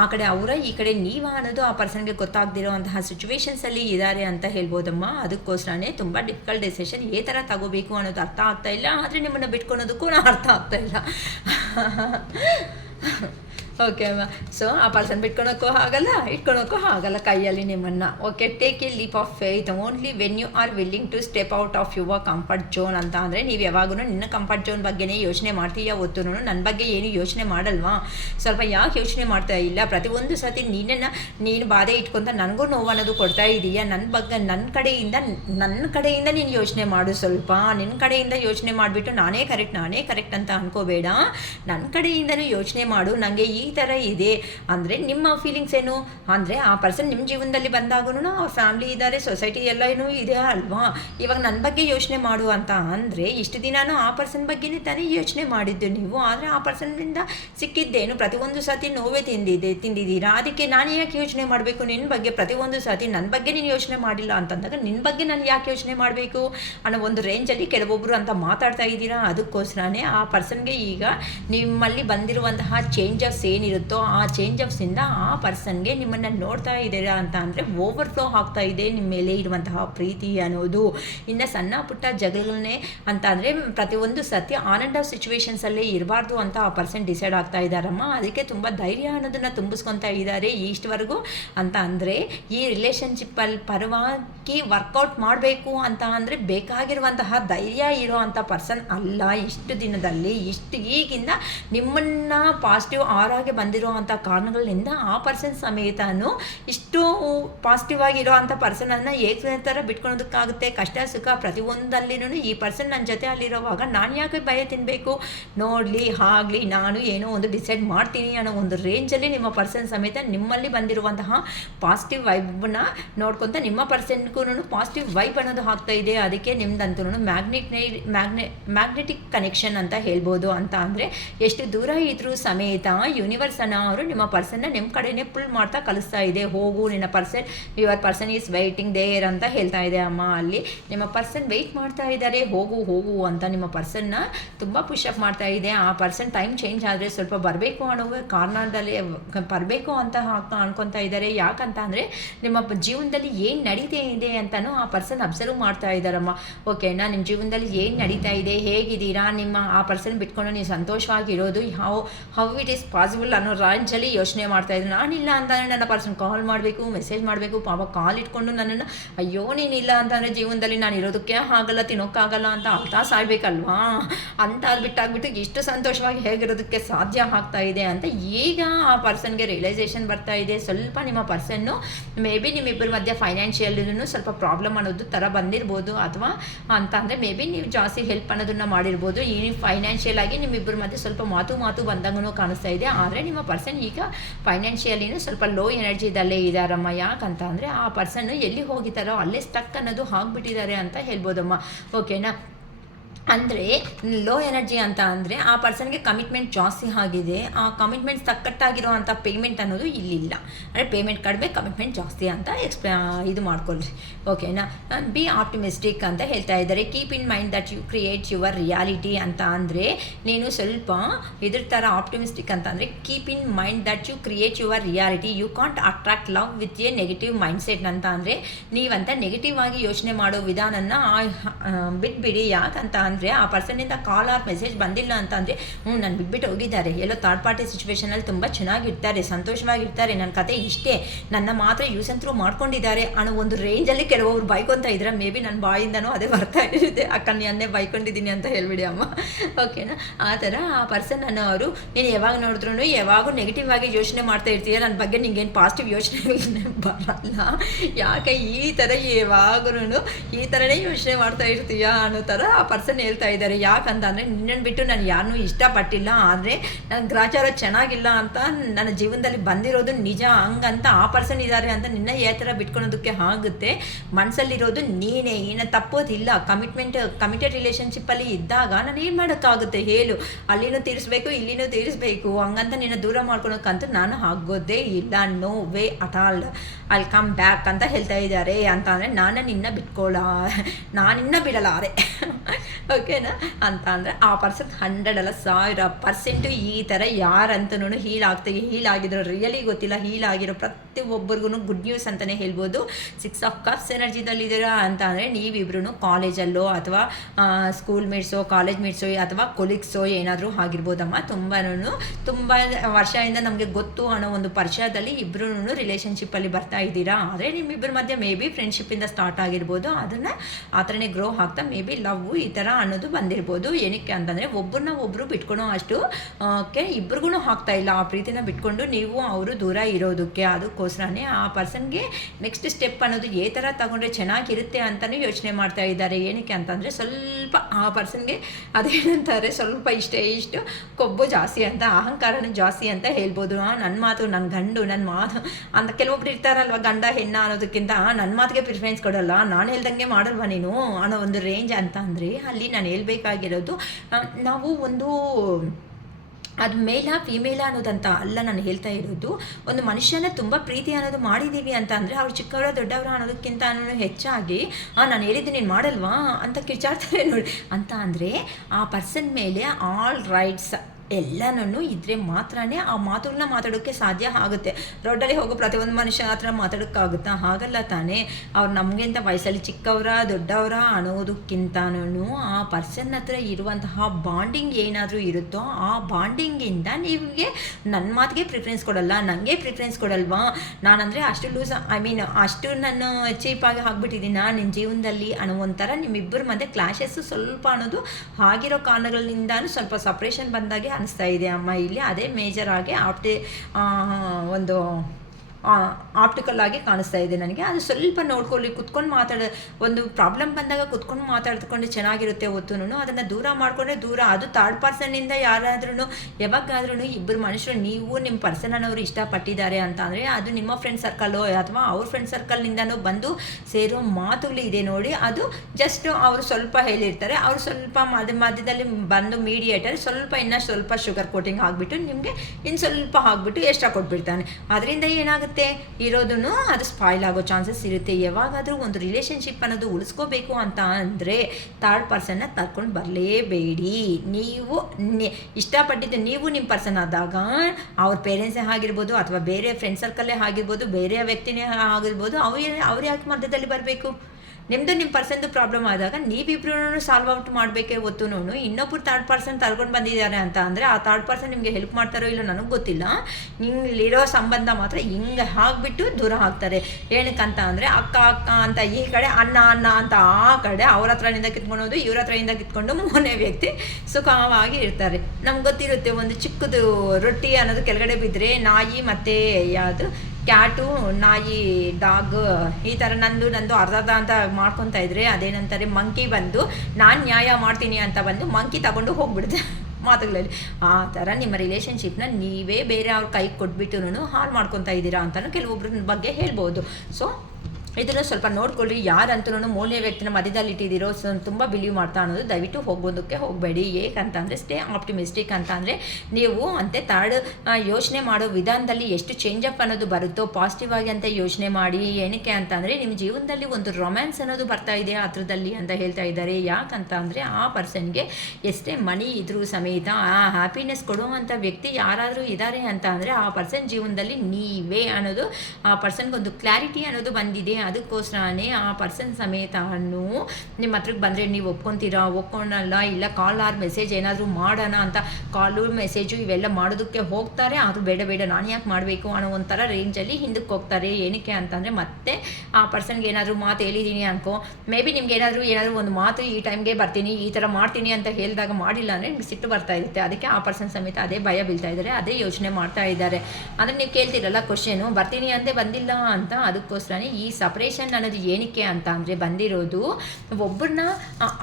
ಆ ಕಡೆ ಅವರ ಈ ಕಡೆ ನೀವ ಅನ್ನೋದು ಆ ಪರ್ಸನ್ಗೆ ಗೊತ್ತಾಗದಿರೋ ಅಂತಹ ಸಿಚುವೇಶನ್ಸಲ್ಲಿ ಇದ್ದಾರೆ ಅಂತ ಹೇಳ್ಬೋದಮ್ಮ. ಅದಕ್ಕೋಸ್ಕರನೇ ತುಂಬ ಡಿಫಿಕಲ್ಟ್ ಡೆಸಿಷನ್ ಥರ ತಗೋಬೇಕು ಅನ್ನೋದು ಅರ್ಥ ಆಗ್ತಾ ಇಲ್ಲ, ಆದರೆ ನಿಮ್ಮನ್ನು ಬಿಟ್ಕೊಳೋದಕ್ಕೂ ಅರ್ಥ ಆಗ್ತಾ ಇಲ್ಲ. ಓಕೆ ಅಮ್ಮ, ಸೊ ಆ ಪರ್ಸನ್ ಬಿಟ್ಕೊಳಕ್ಕೂ ಆಗಲ್ಲ, ಇಟ್ಕೊಳಕ್ಕೂ ಆಗಲ್ಲ ಕೈಯಲ್ಲಿ ನಿಮ್ಮನ್ನು. Okay, take a leap of faith only when you are willing to step out of your comfort zone ಅಂತ ಅಂದರೆ ನೀವು ಯಾವಾಗೂ ನಿನ್ನ ಕಂಫರ್ಟ್ ಝೋನ್ ಬಗ್ಗೆನೇ ಯೋಚನೆ ಮಾಡ್ತೀಯಾ ಹೊತ್ತು ನನ್ನ ಬಗ್ಗೆ ಏನು ಯೋಚನೆ ಮಾಡಲ್ವಾ? ಸ್ವಲ್ಪ ಯಾಕೆ ಯೋಚನೆ ಮಾಡ್ತಾ ಇಲ್ಲ? ಪ್ರತಿಯೊಂದು ಸತಿ ನೀನು ಬಾಧೆ ಇಟ್ಕೊಂತ ನನಗೂ ನೋವು ಅನ್ನೋದು ಕೊಡ್ತಾ ಇದೀಯಾ. ನನ್ನ ಕಡೆಯಿಂದ ನೀನು ಯೋಚನೆ ಮಾಡು. ಸ್ವಲ್ಪ ನಿನ್ನ ಕಡೆಯಿಂದ ಯೋಚನೆ ಮಾಡಿಬಿಟ್ಟು ನಾನೇ ಕರೆಕ್ಟ್ ಅಂತ ಅನ್ಕೋಬೇಡ. ನನ್ನ ಕಡೆಯಿಂದನೂ ಯೋಚನೆ ಮಾಡು. ನನಗೆ ಈ ಥರ ಇದೆ ಅಂದರೆ ನಿಮ್ಮ ಫೀಲಿಂಗ್ಸ್ ಏನು ಅಂದರೆ ಆ ಪರ್ಸನ್ ನಿಮ್ಮ ಜೀವನದಲ್ಲಿ ಬಂದಾಗೂ ಅವ್ರ ಫ್ಯಾಮ್ಲಿ ಇದ್ದಾರೆ, ಸೊಸೈಟಿ ಎಲ್ಲ ಏನೂ ಇದೆ ಅಲ್ವಾ. ಇವಾಗ ನನ್ನ ಬಗ್ಗೆ ಯೋಚನೆ ಮಾಡು ಅಂತ ಅಂದರೆ ಇಷ್ಟು ದಿನಾನು ಆ ಪರ್ಸನ್ ಬಗ್ಗೆನೇ ತಾನೇ ಯೋಚನೆ ಮಾಡಿದ್ದು ನೀವು. ಆದರೆ ಆ ಪರ್ಸನ್ನಿಂದ ಸಿಕ್ಕಿದ್ದೇನು ಪ್ರತಿಯೊಂದು ಸತಿ ನೋವೇ ತಿಂದಿದ್ದೀರಾ. ಅದಕ್ಕೆ ನಾನು ಯಾಕೆ ಯೋಚನೆ ಮಾಡಬೇಕು ನಿನ್ನ ಬಗ್ಗೆ? ಪ್ರತಿಯೊಂದು ಸತಿ ನನ್ನ ಬಗ್ಗೆ ನೀನು ಯೋಚನೆ ಮಾಡಿಲ್ಲ ಅಂತಂದಾಗ ನಿನ್ನ ಬಗ್ಗೆ ನಾನು ಯಾಕೆ ಯೋಚನೆ ಮಾಡಬೇಕು ಅನ್ನೋ ಒಂದು ರೇಂಜಲ್ಲಿ ಕೆಲವೊಬ್ಬರು ಅಂತ ಮಾತಾಡ್ತಾ ಇದ್ದೀರಾ. ಅದಕ್ಕೋಸ್ಕರನೇ ಆ ಪರ್ಸನ್ಗೆ ಈಗ ನಿಮ್ಮಲ್ಲಿ ಬಂದಿರುವಂತಹ ಚೇಂಜಸ್ ಏನಿರುತ್ತೋ ಆ ಚೇಂಜಸ್ಸಿಂದ ಆ ಪರ್ಸನ್ಗೆ ನಿಮ್ಮನ್ನು ನೋಡ್ತಾ ಇದ್ದೀರಾ ಅಂತ ಅಂದರೆ ಓವರ್ಫ್ಲೋ ಆಗ್ತಾ ಇದೆ ನಿಮ್ಮ ಮೇಲೆ ಇರುವಂತಹ ಪ್ರೀತಿ ಅನ್ನೋದು. ಇನ್ನು ಸಣ್ಣ ಪುಟ್ಟ ಜಗಳನ್ನೇ ಅಂತ ಅಂದರೆ ಪ್ರತಿಯೊಂದು ಸತ್ಯ ಆನ್ ಆ್ಯಂಡ್ ಆಫ್ ಸಿಚುವೇಶನ್ಸಲ್ಲೇ ಇರಬಾರ್ದು ಅಂತ ಆ ಪರ್ಸನ್ ಡಿಸೈಡ್ ಆಗ್ತಾ ಇದ್ದಾರಮ್ಮ. ಅದಕ್ಕೆ ತುಂಬ ಧೈರ್ಯ ಅನ್ನೋದನ್ನು ತುಂಬಿಸ್ಕೊತಾ ಇದ್ದಾರೆ ಇಷ್ಟವರೆಗೂ. ಅಂತ ಅಂದರೆ ಈ ರಿಲೇಷನ್ಶಿಪ್ಪಲ್ಲಿ ಪರವಾಗಿ ವರ್ಕೌಟ್ ಮಾಡಬೇಕು ಅಂತ ಅಂದರೆ ಬೇಕಾಗಿರುವಂತಹ ಧೈರ್ಯ ಇರೋ ಅಂಥ ಪರ್ಸನ್ ಅಲ್ಲ. ಇಷ್ಟು ದಿನದಲ್ಲಿ ಈಗಿಂದ ನಿಮ್ಮನ್ನು ಪಾಸಿಟಿವ್ ಆರಾಗಿ ಬಂದಿರೋ ಅಂಥ ಕಾರಣಗಳಿಂದ ಆ ಪರ್ಸನ್ ಸಮೇತನೂ ಇಷ್ಟು ಪಾಸಿಟಿವ್ ಆಗಿರೋ ಅಂಥ ಪರ್ಸನನ್ನು ಥರ ಬಿಟ್ಕೊಳೋದಕ್ಕಾಗುತ್ತೆ? ಕಷ್ಟ ಸುಖ ಪ್ರತಿಯೊಂದಲ್ಲಿನೂ ಈ ಪರ್ಸನ್ ನನ್ನ ಜೊತೆ ಅಲ್ಲಿರೋವಾಗ ನಾನು ಯಾಕೆ ಭಯ ತಿನ್ನಬೇಕು? ನೋಡಲಿ ಆಗಲಿ, ನಾನು ಏನೋ ಒಂದು ಡಿಸೈಡ್ ಮಾಡ್ತೀನಿ ಅನ್ನೋ ಒಂದು ರೇಂಜಲ್ಲಿ ನಿಮ್ಮ ಪರ್ಸನ್ ಸಮೇತ ನಿಮ್ಮಲ್ಲಿ ಬಂದಿರುವಂತಹ ಪಾಸಿಟಿವ್ ವೈಬ್ನ ನೋಡ್ಕೊತ ನಿಮ್ಮ ಪರ್ಸನ್ಗೂ ಪಾಸಿಟಿವ್ ವೈಬ್ ಅನ್ನೋದು ಆಗ್ತಾ ಇದೆ. ಅದಕ್ಕೆ ನಿಮ್ದಂತೂ ಮ್ಯಾಗ್ನೆಟಿಕ್ ಕನೆಕ್ಷನ್ ಅಂತ ಹೇಳ್ಬೋದು. ಅಂತ ಅಂದರೆ ಎಷ್ಟು ದೂರ ಇದ್ರೂ ಸಮೇತ ಯೂನಿವರ್ಸ್ ಅವರು ನಿಮ್ಮ ಪರ್ಸನ್ನ ನಿಮ್ಮ ಕಡೆನೇ ಪುಲ್ ಮಾಡ್ತಾ ಕಲಿಸ್ತಾ ಇದೆ. ಹೋಗು, ನಿನ್ನ your person is waiting there ಅಂತ ಹೇಳ್ತಾ ಇದೆ ಅಮ್ಮ. ಅಲ್ಲಿ ನಿಮ್ಮ ಪರ್ಸನ್ ವೆಯ್ಟ್ ಮಾಡ್ತಾ ಇದ್ದಾರೆ, ಹೋಗು ಹೋಗು ಅಂತ ನಿಮ್ಮ ಪರ್ಸನ್ನ ತುಂಬ ಪುಷಪ್ ಮಾಡ್ತಾ ಇದೆ. ಆ ಪರ್ಸನ್ ಟೈಮ್ ಚೇಂಜ್ ಆದರೆ ಸ್ವಲ್ಪ ಬರಬೇಕು ಅನ್ನೋ ಕಾರಣದಲ್ಲಿ ಬರಬೇಕು ಅಂತ ಅನ್ಕೊತಾ ಇದ್ದಾರೆ. ಯಾಕಂತ ಅಂದರೆ ನಿಮ್ಮ ಜೀವನದಲ್ಲಿ ಏನು ನಡೀತಾ ಇದೆ ಅಂತಲೂ ಆ ಪರ್ಸನ್ ಅಬ್ಸರ್ವ್ ಮಾಡ್ತಾ ಇದ್ದಾರಮ್ಮ. ಓಕೆನಾ, ನಿಮ್ಮ ಜೀವನದಲ್ಲಿ ಏನು ನಡೀತಾ ಇದೆ, ಹೇಗಿದ್ದೀರಾ, ನಿಮ್ಮ ಆ ಪರ್ಸನ್ ಬಿಟ್ಕೊಂಡು ನೀವು ಸಂತೋಷವಾಗಿರೋದು ಹೌ ಇಟ್ ಈಸ್ ಪಾಸಿಬಲ್ ಅನ್ನೋ ರೇಂಜಲ್ಲಿ ಯೋಚನೆ ಮಾಡ್ತಾ ಇದ್ರು. ನಾನಿಲ್ಲ ಅಂತಂದರೆ ನನ್ನ ಪರ್ಸನ್ ಕಾಲ್ ಮಾಡಬೇಕು, ಮೆಸೇಜ್ ಮಾಡಬೇಕು, ಪಾಪ ಕಾಲ್ ಇಟ್ಕೊಂಡು ನನ್ನನ್ನು ಅಯ್ಯೋ ನೀನಿಲ್ಲ ಅಂತಂದರೆ ಜೀವನದಲ್ಲಿ ನಾನು ಇರೋದಕ್ಕೆ ಆಗಲ್ಲ, ತಿನ್ನೋಕ್ಕಾಗಲ್ಲ ಅಂತ ಅಳ್ತಾ ಸಾಯ್ಬೇಕಲ್ವಾ ಅಂತ ಅಲ್ಲಿ ಬಿಟ್ಟಾಗ್ಬಿಟ್ಟು ಎಷ್ಟು ಸಂತೋಷವಾಗಿ ಹೇಗಿರೋದಕ್ಕೆ ಸಾಧ್ಯ ಆಗ್ತಾ ಇದೆ ಅಂತ ಈಗ ಆ ಪರ್ಸನ್ಗೆ ರಿಯಲೈಸೇಷನ್ ಬರ್ತಾ ಇದೆ. ಸ್ವಲ್ಪ ನಿಮ್ಮ ಪರ್ಸನ್ನು ಮೇ ಬಿ ನಿಮ್ಮಿಬ್ಬರ ಮಧ್ಯೆ ಫೈನಾನ್ಷಿಯಲ್ಲೂ ಸ್ವಲ್ಪ ಪ್ರಾಬ್ಲಮ್ ಅನ್ನೋದು ಥರ ಬಂದಿರ್ಬೋದು, ಅಥವಾ ಅಂತ ಅಂದರೆ ಮೇ ಬಿ ನೀವು ಜಾಸ್ತಿ ಹೆಲ್ಪ್ ಅನ್ನೋದನ್ನು ಮಾಡಿರ್ಬೋದು. ಈ ಫೈನಾನ್ಷಿಯಲ್ ಆಗಿ ನಿಮ್ಮಿಬ್ಬರ ಮಧ್ಯೆ ಸ್ವಲ್ಪ ಮಾತು ಬಂದಂಗೂ ಕಾಣಿಸ್ತಾ ಇದೆ. ಆದರೆ ನಿಮ್ಮ ಪರ್ಸನ್ ಈಗ ಫೈನಾನ್ಷಿಯಲಿನೂ ಸ್ವಲ್ಪ ಲೋ ಎನರ್ಜಿದಲ್ಲೇ ಇದ್ದಾರಮ್ಮ. ಯಾಕಂತ ಅಂದರೆ ಆ ಪರ್ಸನ್ನು ಎಲ್ಲಿ ಹೋಗಿದ್ದಾರೋ ಅಲ್ಲೇ ಸ್ಟಕ್ ಅನ್ನೋದು ಆಗಿಬಿಟ್ಟಿದ್ದಾರೆ ಅಂತ ಹೇಳ್ಬೋದಮ್ಮ. ಓಕೆನಾ, ಅಂದರೆ ಲೋ ಎನರ್ಜಿ ಅಂತ ಅಂದರೆ ಆ ಪರ್ಸನ್ಗೆ ಕಮಿಟ್ಮೆಂಟ್ ಜಾಸ್ತಿ ಆಗಿದೆ. ಆ ಕಮಿಟ್ಮೆಂಟ್ ಸಕ್ಕಟ್ಟಾಗಿರೋ ಅಂಥ ಪೇಮೆಂಟ್ ಅನ್ನೋದು ಇಲ್ಲಿಲ್ಲ. ಅಂದರೆ ಪೇಮೆಂಟ್ ಕಡಿಮೆ, ಕಮಿಟ್ಮೆಂಟ್ ಜಾಸ್ತಿ ಅಂತ ಇದು ಮಾಡ್ಕೊಳ್ರಿ. ಓಕೆನಾ, ಬಿ ಆಪ್ಟಿಮಿಸ್ಟಿಕ್ ಅಂತ ಹೇಳ್ತಾ ಇದ್ದಾರೆ. Keep in mind that you create your reality ಅಂತ ಅಂದರೆ ನೀನು ಸ್ವಲ್ಪ ಇದ್ರ ಥರ ಆಪ್ಟಿಮಿಸ್ಟಿಕ್ ಅಂತ ಅಂದರೆ keep in mind that you create your reality. You can't attract love with a negative mindset ಅಂತ ಅಂದರೆ ನೀವಂತ ನೆಗೆಟಿವ್ ಆಗಿ ಯೋಚನೆ ಮಾಡೋ ವಿಧಾನನ ಬಿಟ್ಬಿಡಿ. ಯಾಕಂತ ಅಂದರೆ ಆ ಪರ್ಸನ್ನಿಂದ ಕಾಲ್ ಆರ್ ಮೆಸೇಜ್ ಬಂದಿಲ್ಲ ಅಂತ ಅಂದರೆ ನಾನು ಬಿಟ್ಬಿಟ್ಟು ಹೋಗಿದ್ದಾರೆ, ಎಲ್ಲೋ ಥರ್ಡ್ ಪಾರ್ಟಿ ಸಿಚುವೇಷನಲ್ಲಿ ತುಂಬ ಚೆನ್ನಾಗಿರ್ತಾರೆ, ಸಂತೋಷವಾಗಿರ್ತಾರೆ, ನನ್ನ ಕತೆ ಇಷ್ಟೇ, ನನ್ನ ಮಾತ್ರ ಯೂಸ್ ಅಂಡ್ ಥ್ರೂ ಮಾಡ್ಕೊಂಡಿದ್ದಾರೆ ಅನ್ನೋ ಒಂದು ರೇಂಜಲ್ಲಿ ಕೆಲವೊಬ್ರು ಬೈಕೊಂತ ಇದ್ರೆ ಮೇ ಬಿ ನನ್ನ ಬಾಯಿಂದನೂ ಅದೇ ಬರ್ತಾ ಇರುತ್ತೆ, ಅಕ್ಕ ನೀನೇ ಬೈಕೊಂಡಿದ್ದೀನಿ ಅಂತ ಹೇಳ್ಬಿಡಿ ಅಮ್ಮ. ಓಕೆನಾ, ಆ ಥರ ಆ ಪರ್ಸನ್ ಅನ್ನೋರು ನೀನು ಯಾವಾಗ ನೋಡಿದ್ರು ಯಾವಾಗೂ ನೆಗೆಟಿವ್ ಆಗಿ ಯೋಚನೆ ಮಾಡ್ತಾ ಇರ್ತೀಯ, ನನ್ನ ಬಗ್ಗೆ ನಿಂಗೇನು ಪಾಸಿಟಿವ್ ಯೋಚನೆ ಬರಲ್ಲ, ಯಾಕೆ ಈ ಥರ ಯಾವಾಗೂ ಈ ಥರನೇ ಯೋಚನೆ ಮಾಡ್ತಾ ಇರ್ತೀಯ ಅನ್ನೋ ಥರ ಆ ಪರ್ಸನ್ ಹೇಳ್ತಾ ಇದ್ದಾರೆ. ಯಾಕಂತ ಅಂದರೆ ನಿನ್ನನ್ನು ಬಿಟ್ಟು ನಾನು ಯಾರನ್ನೂ ಇಷ್ಟಪಟ್ಟಿಲ್ಲ, ಆದರೆ ನನ್ನ ಗ್ರಾಚಾರ ಚೆನ್ನಾಗಿಲ್ಲ ಅಂತ ನನ್ನ ಜೀವನದಲ್ಲಿ ಬಂದಿರೋದು ನಿಜ, ಹಂಗಂತ ಆ ಪರ್ಸನ್ ಇದ್ದಾರೆ ಅಂತ ನಿನ್ನ ಯಾವ ಥರ ಬಿಟ್ಕೊಳೋದಕ್ಕೆ ಆಗುತ್ತೆ. ಮನಸ್ಸಲ್ಲಿರೋದು ನೀನೇ, ಏನೋ ತಪ್ಪೋದಿಲ್ಲ. ಕಮಿಟೆಡ್ ರಿಲೇಷನ್ಶಿಪ್ಪಲ್ಲಿ ಇದ್ದಾಗ ನಾನು ಏನು ಮಾಡೋಕ್ಕಾಗುತ್ತೆ ಹೇಳು, ಅಲ್ಲಿನೂ ತೀರಿಸ್ಬೇಕು ಇಲ್ಲಿನೂ ತೀರಿಸ್ಬೇಕು, ಹಂಗಂತ ನಿನ್ನ ದೂರ ಮಾಡ್ಕೊಳೋಕ್ಕಂತೂ ನಾನು ಆಗೋದೇ ಇಲ್ಲ. No way at all, I'll come back ಅಂತ ಹೇಳ್ತಾ ಇದ್ದಾರೆ. ಅಂತ ಅಂದರೆ ನಾನು ನಿನ್ನ ಬಿಡಲಾರೆ. ಓಕೆನಾ, ಅಂತ ಅಂದರೆ ಆ ಪರ್ಸನ್ 100% ಈ ಥರ ಯಾರಂತನೂ ಹೀಲ್ ಆಗಿದ್ರು ರಿಯಲಿ ಗೊತ್ತಿಲ್ಲ. ಹೀಲ್ ಆಗಿರೋ ಪ್ರತಿಯೊಬ್ಬರಿಗೂ ಗುಡ್ ನ್ಯೂಸ್ ಅಂತಲೇ ಹೇಳ್ಬೋದು. 6 ಆಫ್ ಕಪ್ಸ್ ಎನರ್ಜಿದಲ್ಲಿದ್ದೀರಾ ಅಂತ ಅಂದರೆ ನೀವಿಬ್ರು ಕಾಲೇಜಲ್ಲೋ ಅಥವಾ ಸ್ಕೂಲ್ ಮೇಟ್ಸೋ, ಕಾಲೇಜ್ ಮೇಟ್ಸೋ ಅಥವಾ ಕೊಲೀಗ್ಸೋ ಏನಾದರೂ ಆಗಿರ್ಬೋದಮ್ಮ. ತುಂಬ ವರ್ಷದಿಂದ ನಮಗೆ ಗೊತ್ತು ಅನ್ನೋ ಒಂದು ಪರಿಚಯದಲ್ಲಿ ಇಬ್ಬರೂ ರಿಲೇಷನ್ಶಿಪ್ಪಲ್ಲಿ ಬರ್ತಾ ಇದ್ದೀರಾ. ಆದರೆ ನಿಮ್ಮಿಬ್ಬರ ಮಧ್ಯೆ ಮೇ ಬಿ ಫ್ರೆಂಡ್ಶಿಪ್ಪಿಂದ ಸ್ಟಾರ್ಟ್ ಆಗಿರ್ಬೋದು, ಅದನ್ನು ಆ ಥರನೇ ಗ್ರೋ ಆಗ್ತಾ ಮೇ ಬಿ ಲವ್ ಈ ಥರ ಅನ್ನೋದು ಬಂದಿರ್ಬೋದು. ಏನಕ್ಕೆ ಅಂತಂದರೆ ಒಬ್ಬರು ಬಿಟ್ಕೊಳೋ ಅಷ್ಟು ಇಬ್ರಿಗೂ ಆಗ್ತಾ ಇಲ್ಲ ಆ ಪ್ರೀತಿನ ಬಿಟ್ಕೊಂಡು ನೀವು ಅವರು ದೂರ ಇರೋದಕ್ಕೆ. ಅದಕ್ಕೋಸ್ಕರನೇ ಆ ಪರ್ಸನ್ಗೆ ನೆಕ್ಸ್ಟ್ ಸ್ಟೆಪ್ ಅನ್ನೋದು ಏ ಥರ ತಗೊಂಡ್ರೆ ಚೆನ್ನಾಗಿರುತ್ತೆ ಅಂತಲೂ ಯೋಚನೆ ಮಾಡ್ತಾ ಇದ್ದಾರೆ. ಏನಕ್ಕೆ ಅಂತಂದರೆ ಸ್ವಲ್ಪ ಆ ಪರ್ಸನ್ಗೆ ಅದೇನಂತಾರೆ ಸ್ವಲ್ಪ ಇಷ್ಟು ಕೊಬ್ಬು ಜಾಸ್ತಿ ಅಂತ, ಅಹಂಕಾರನೂ ಜಾಸ್ತಿ ಅಂತ ಹೇಳ್ಬೋದು. ನನ್ನ ಮಾತು, ನನ್ನ ಗಂಡು, ನನ್ನ ಮಾತು ಅಂತ ಕೆಲವೊಬ್ರು ಇರ್ತಾರಲ್ವ, ಗಂಡ ಹೆಣ್ಣ ಅನ್ನೋದಕ್ಕಿಂತ ನನ್ನ ಮಾತಿಗೆ ಪ್ರಿಫರೆನ್ಸ್ ಕೊಡಲ್ಲ, ನಾನು ಹೇಳ್ದಂಗೆ ಮಾಡಲ್ವ ನೀನು ಅನ್ನೋ ಒಂದು ರೇಂಜ್ ಅಂತ ಅಂದರೆ ಅಲ್ಲಿ ನಾನು ಹೇಳ್ಬೇಕಾಗಿರೋದು ನಾವು ಒಂದು ಅದು ಮೇಲ ಫಿಮೇಲ ಅನ್ನೋದಂತ ಅಲ್ಲ ನಾನು ಹೇಳ್ತಾ ಇರೋದು. ಒಂದು ಮನುಷ್ಯನ ತುಂಬ ಪ್ರೀತಿ ಅನ್ನೋದು ಮಾಡಿದ್ದೀವಿ ಅಂತ ಅಂದರೆ ಅವ್ರು ಚಿಕ್ಕವರ ದೊಡ್ಡವರ ಅನ್ನೋದಕ್ಕಿಂತ ಹೆಚ್ಚಾಗಿ ನಾನು ಹೇಳಿದ್ದು ನೀನು ಮಾಡಲ್ವಾ ಅಂತ ಕಿರ್ಚಾಡ್ತಾರೆ ನೋಡಿ. ಅಂತ ಅಂದರೆ ಆ ಪರ್ಸನ್ ಮೇಲೆ ಆಲ್ ರೈಟ್ಸ್ ಎಲ್ಲನೂ ಇದ್ದರೆ ಮಾತ್ರನೇ ಆ ಮಾತುಗಳನ್ನ ಮಾತಾಡೋಕ್ಕೆ ಸಾಧ್ಯ ಆಗುತ್ತೆ. ರೋಡಲ್ಲಿ ಹೋಗೋ ಪ್ರತಿಯೊಂದು ಮನುಷ್ಯ ಹತ್ರ ಮಾತಾಡೋಕ್ಕಾಗುತ್ತಾ? ಹಾಗಲ್ಲ ತಾನೇ. ಅವ್ರು ನಮಗಿಂತ ವಯಸ್ಸಲ್ಲಿ ಚಿಕ್ಕವರ ದೊಡ್ಡವರ ಅನ್ನೋದಕ್ಕಿಂತನೂ ಆ ಪರ್ಸನ್ ಹತ್ರ ಇರುವಂತಹ ಬಾಂಡಿಂಗ್ ಏನಾದರೂ ಇರುತ್ತೋ ಆ ಬಾಂಡಿಂಗಿಂದ ನಿಮಗೆ ನನ್ನ ಮಾತಿಗೆ ಪ್ರಿಫರೆನ್ಸ್ ಕೊಡಲ್ಲ, ನನಗೆ ಪ್ರಿಫರೆನ್ಸ್ ಕೊಡಲ್ವಾ, ನಾನಂದರೆ ಅಷ್ಟು ಲೂಸ್ ಅಷ್ಟು ನಾನು ಚೀಪಾಗಿ ಆಗಿಬಿಟ್ಟಿದ್ದೀನಿ ನಿನ್ನ ಜೀವನದಲ್ಲಿ ಅನ್ನೋ ಒಂಥರ ನಿಮ್ಮಿಬ್ಬರ ಮಧ್ಯೆ ಕ್ಲಾಶಸ್ಸು ಸ್ವಲ್ಪ ಅನ್ನೋದು ಆಗಿರೋ ಕಾರಣಗಳಿಂದನೂ ಸ್ವಲ್ಪ ಸಪ್ರೇಷನ್ ಬಂದಾಗೆ ಅನಿಸ್ತಾ ಇದೆ ಅಮ್ಮ ಇಲ್ಲಿ. ಅದೇ ಮೇಜರ್ ಆಗಿ ಒಂದು ಆಪ್ಟಿಕಲ್ ಆಗಿ ಕಾಣಿಸ್ತಾ ಇದೆ ನನಗೆ. ಅದು ಸ್ವಲ್ಪ ನೋಡ್ಕೊಳ್ಳಿ, ಕುತ್ಕೊಂಡು ಒಂದು ಪ್ರಾಬ್ಲಮ್ ಬಂದಾಗ ಕುತ್ಕೊಂಡು ಮಾತಾಡ್ಕೊಂಡು ಚೆನ್ನಾಗಿರುತ್ತೆ ಹೊತ್ತುನು. ಅದನ್ನು ದೂರ ಮಾಡಿಕೊಂಡ್ರೆ ದೂರ, ಅದು ಥರ್ಡ್ ಪರ್ಸನ್ನಿಂದ ಯಾರಾದ್ರೂ ಯಾವಾಗಾದ್ರೂ ಇಬ್ಬರು ಮನುಷ್ಯರು ನೀವು ನಿಮ್ಮ ಪರ್ಸನ್ ಅನ್ನೋರು ಇಷ್ಟಪಟ್ಟಿದ್ದಾರೆ ಅಂತ ಅಂದರೆ ಅದು ನಿಮ್ಮ ಫ್ರೆಂಡ್ ಸರ್ಕಲ್ಲೋ ಅಥವಾ ಅವ್ರ ಫ್ರೆಂಡ್ ಸರ್ಕಲ್ನಿಂದನೂ ಬಂದು ಸೇರೋ ಮಾತುಗಳು ಇದೆ ನೋಡಿ. ಅದು ಜಸ್ಟ್ ಅವರು ಸ್ವಲ್ಪ ಹೇಳಿರ್ತಾರೆ, ಅವರು ಸ್ವಲ್ಪ ಮಧ್ಯದಲ್ಲಿ ಬಂದು ಮೀಡಿಯೇಟರ್ ಇನ್ನಷ್ಟು ಸ್ವಲ್ಪ ಶುಗರ್ ಕೋಟಿಂಗ್ ಆಗಿಬಿಟ್ಟು ನಿಮಗೆ ಇನ್ನು ಸ್ವಲ್ಪ ಹಾಕ್ಬಿಟ್ಟು ಎಕ್ಸ್ಟ್ರಾ ಕೊಟ್ಬಿಡ್ತಾನೆ. ಅದರಿಂದ ಏನಾಗುತ್ತೆ, ಇರೋದನ್ನು ಅದು ಸ್ಪಾಯ್ಲ್ ಆಗೋ ಚಾನ್ಸಸ್ ಇರುತ್ತೆ. ಯಾವಾಗಾದರೂ ಒಂದು ರಿಲೇಷನ್ಶಿಪ್ ಅನ್ನೋದು ಉಳಿಸ್ಕೋಬೇಕು ಅಂತ ಅಂದರೆ ಥರ್ಡ್ ಪರ್ಸನ್ನ ತರ್ಕೊಂಡು ಬರಲೇಬೇಡಿ. ನೀವು ಇಷ್ಟಪಟ್ಟಿದ್ದು ನೀವು ನಿಮ್ಮ ಪರ್ಸನ್ ಆದಾಗ ಅವ್ರ ಪೇರೆಂಟ್ಸೇ ಆಗಿರ್ಬೋದು ಅಥವಾ ಬೇರೆ ಫ್ರೆಂಡ್ ಸರ್ಕಲ್ಲೇ ಆಗಿರ್ಬೋದು, ಬೇರೆ ವ್ಯಕ್ತಿನೇ ಆಗಿರ್ಬೋದು, ಅವ್ರು ಯಾಕೆ ಮಧ್ಯದಲ್ಲಿ ಬರಬೇಕು? ನಿಮ್ಮದು ನಿಮ್ಮ ಪರ್ಸನ್ದು ಪ್ರಾಬ್ಲಮ್ ಆದಾಗ ನೀವಿಬ್ರು ಸಾಲ್ವ್ ಔಟ್ ಮಾಡಬೇಕೇ ಹೊತ್ತುನು ಇನ್ನೊಬ್ಬರು ಥರ್ಡ್ ಪರ್ಸನ್ ತರ್ಕೊಂಡು ಬಂದಿದ್ದಾರೆ ಅಂತ ಅಂದರೆ ಆ ಥರ್ಡ್ ಪರ್ಸನ್ ನಿಮಗೆ ಹೆಲ್ಪ್ ಮಾಡ್ತಾರೋ ಇಲ್ಲೋ ನನಗೆ ಗೊತ್ತಿಲ್ಲ. ನಿಮ್ಮಲ್ಲಿರೋ ಸಂಬಂಧ ಮಾತ್ರ ಹಿಂಗೆ ಹಾಕ್ಬಿಟ್ಟು ದೂರ ಹಾಕ್ತಾರೆ. ಏನಕ್ಕಂತ ಅಂದರೆ ಅಕ್ಕ ಅಕ್ಕ ಅಂತ ಈ ಕಡೆ, ಅಣ್ಣ ಅಣ್ಣ ಅಂತ ಆ ಕಡೆ, ಅವ್ರ ಹತ್ರನಿಂದ ಕಿತ್ಕೊಳೋದು ಇವ್ರ ಹತ್ರದಿಂದ ಕಿತ್ಕೊಂಡು ಮೂರನೇ ವ್ಯಕ್ತಿ ಸುಖವಾಗಿ ಇರ್ತಾರೆ. ನಮ್ಗೆ ಗೊತ್ತಿರುತ್ತೆ, ಒಂದು ಚಿಕ್ಕದು ರೊಟ್ಟಿ ಅನ್ನೋದು ಕೆಳಗಡೆ ಬಿದ್ದರೆ ನಾಯಿ ಮತ್ತು ಯಾವುದು ಕ್ಯಾಟು, ನಾಯಿ, ಡಾಗ್ ಈ ಥರ ನಂದು ಅರ್ಧ ಅಂತ ಮಾಡ್ಕೊತಾ ಇದ್ರೆ ಅದೇನಂತಾರೆ, ಮಂಕಿ ಬಂದು ನಾನು ನ್ಯಾಯ ಮಾಡ್ತೀನಿ ಅಂತ ಬಂದು ಮಂಕಿ ತಗೊಂಡು ಹೋಗ್ಬಿಡುತ್ತೆ ಮಾತುಗಳಲ್ಲಿ. ಆ ಥರ ನಿಮ್ಮ ರಿಲೇಷನ್ಶಿಪ್ನ ನೀವೇ ಬೇರೆ ಅವ್ರ ಕೈಗೆ ಕೊಟ್ಬಿಟ್ಟು ಹಾಳು ಮಾಡ್ಕೊತಾ ಇದ್ದೀರಾ ಅಂತಲೂ ಕೆಲವೊಬ್ರ ಬಗ್ಗೆ ಹೇಳ್ಬೋದು. ಸೊ ಇದನ್ನು ಸ್ವಲ್ಪ ನೋಡ್ಕೊಳ್ಳಿ. ಯಾರಂತೂ ಮೂರನೇ ವ್ಯಕ್ತಿನ ಮಧ್ಯದಲ್ಲಿ ಇಟ್ಟಿದ್ದೀರೋ ತುಂಬ ಬಿಲೀವ್ ಮಾಡ್ತಾ ಅನ್ನೋದು ದಯವಿಟ್ಟು ಹೋಗೋದಕ್ಕೆ ಹೋಗಬೇಡಿ. ಏಕಂತಂದರೆ ಸ್ಟೇ ಆಪ್ಟಿಮಿಸ್ಟಿಕ್ ಅಂತ ಅಂದರೆ ನೀವು ಅಂತೆ ಥರ್ಡ್ ಯೋಚನೆ ಮಾಡೋ ವಿಧಾನದಲ್ಲಿ ಎಷ್ಟು ಚೇಂಜ್ ಅಪ್ ಅನ್ನೋದು ಬರುತ್ತೋ ಪಾಸಿಟಿವ್ ಆಗಿ ಅಂತ ಯೋಚನೆ ಮಾಡಿ. ಏನಕ್ಕೆ ಅಂತ ಅಂದರೆ ನಿಮ್ಮ ಜೀವನದಲ್ಲಿ ಒಂದು ರೊಮ್ಯಾನ್ಸ್ ಅನ್ನೋದು ಬರ್ತಾ ಇದೆ ಹತ್ರದಲ್ಲಿ ಅಂತ ಹೇಳ್ತಾ ಇದ್ದಾರೆ. ಯಾಕಂತ ಅಂದರೆ ಆ ಪರ್ಸನ್ಗೆ ಎಷ್ಟೇ ಮನಿ ಇದ್ರೂ ಸಮೇತ ಆ ಹ್ಯಾಪಿನೆಸ್ ಕೊಡುವಂಥ ವ್ಯಕ್ತಿ ಯಾರಾದರೂ ಇದ್ದಾರೆ ಅಂತ ಅಂದರೆ ಆ ಪರ್ಸನ್ ಜೀವನದಲ್ಲಿ ನೀವೇ ಅನ್ನೋದು ಆ ಪರ್ಸನ್ಗೊಂದು ಕ್ಲಾರಿಟಿ ಅನ್ನೋದು ಬಂದಿದೆ. ಅದಕ್ಕೋಸ್ಕರನೇ ಆ ಪರ್ಸನ್ ಸಮೇತ ನಿಮ್ಮ ಹತ್ರಕ್ಕೆ ಬಂದರೆ ನೀವು ಒಪ್ಕೊಳಲ್ಲ, ಇಲ್ಲ ಕಾಲ್ ಆರ್ ಮೆಸೇಜ್ ಏನಾದರೂ ಮಾಡೋಣ ಅಂತ ಕಾಲು ಮೆಸೇಜು ಇವೆಲ್ಲ ಮಾಡೋದಕ್ಕೆ ಹೋಗ್ತಾರೆ. ಆದರೂ ಬೇಡ ನಾನು ಯಾಕೆ ಮಾಡಬೇಕು ಅನ್ನೋ ಒಂಥರ ರೇಂಜಲ್ಲಿ ಹಿಂದಕ್ಕೆ ಹೋಗ್ತಾರೆ. ಏನಕ್ಕೆ ಅಂತಂದರೆ ಮತ್ತೆ ಆ ಪರ್ಸನ್ಗೆ ಏನಾದರೂ ಮಾತು ಹೇಳಿದ್ದೀನಿ ಅನ್ಕೋ, ಮೇ ಬಿ ನಿಮ್ಗೆ ಏನಾದರೂ ಒಂದು ಮಾತು ಈ ಟೈಮ್ಗೆ ಬರ್ತೀನಿ ಈ ಥರ ಮಾಡ್ತೀನಿ ಅಂತ ಹೇಳಿದಾಗ ಮಾಡಿಲ್ಲ ಅಂದರೆ ನಿಮ್ಗೆ ಸಿಟ್ಟು ಬರ್ತಾ ಇರುತ್ತೆ. ಅದಕ್ಕೆ ಆ ಪರ್ಸನ್ ಸಮೇತ ಅದೇ ಭಯ ಬೀಳ್ತಾ ಇದ್ದಾರೆ, ಅದೇ ಯೋಚನೆ ಮಾಡ್ತಾ ಇದ್ದಾರೆ. ಅಂದರೆ ನೀವು ಕೇಳ್ತಿರಲ್ಲ ಕ್ವಶನು, ಬರ್ತೀನಿ ಅಂದೇ ಬಂದಿಲ್ಲ ಅಂತ. ಅದಕ್ಕೋಸ್ಕರನೇ ಈ ಸಪ್ರೇಷನ್ ಅನ್ನೋದು ಏನಕ್ಕೆ ಅಂತ ಅಂದರೆ ಬಂದಿರೋದು ಒಬ್ಬರನ್ನ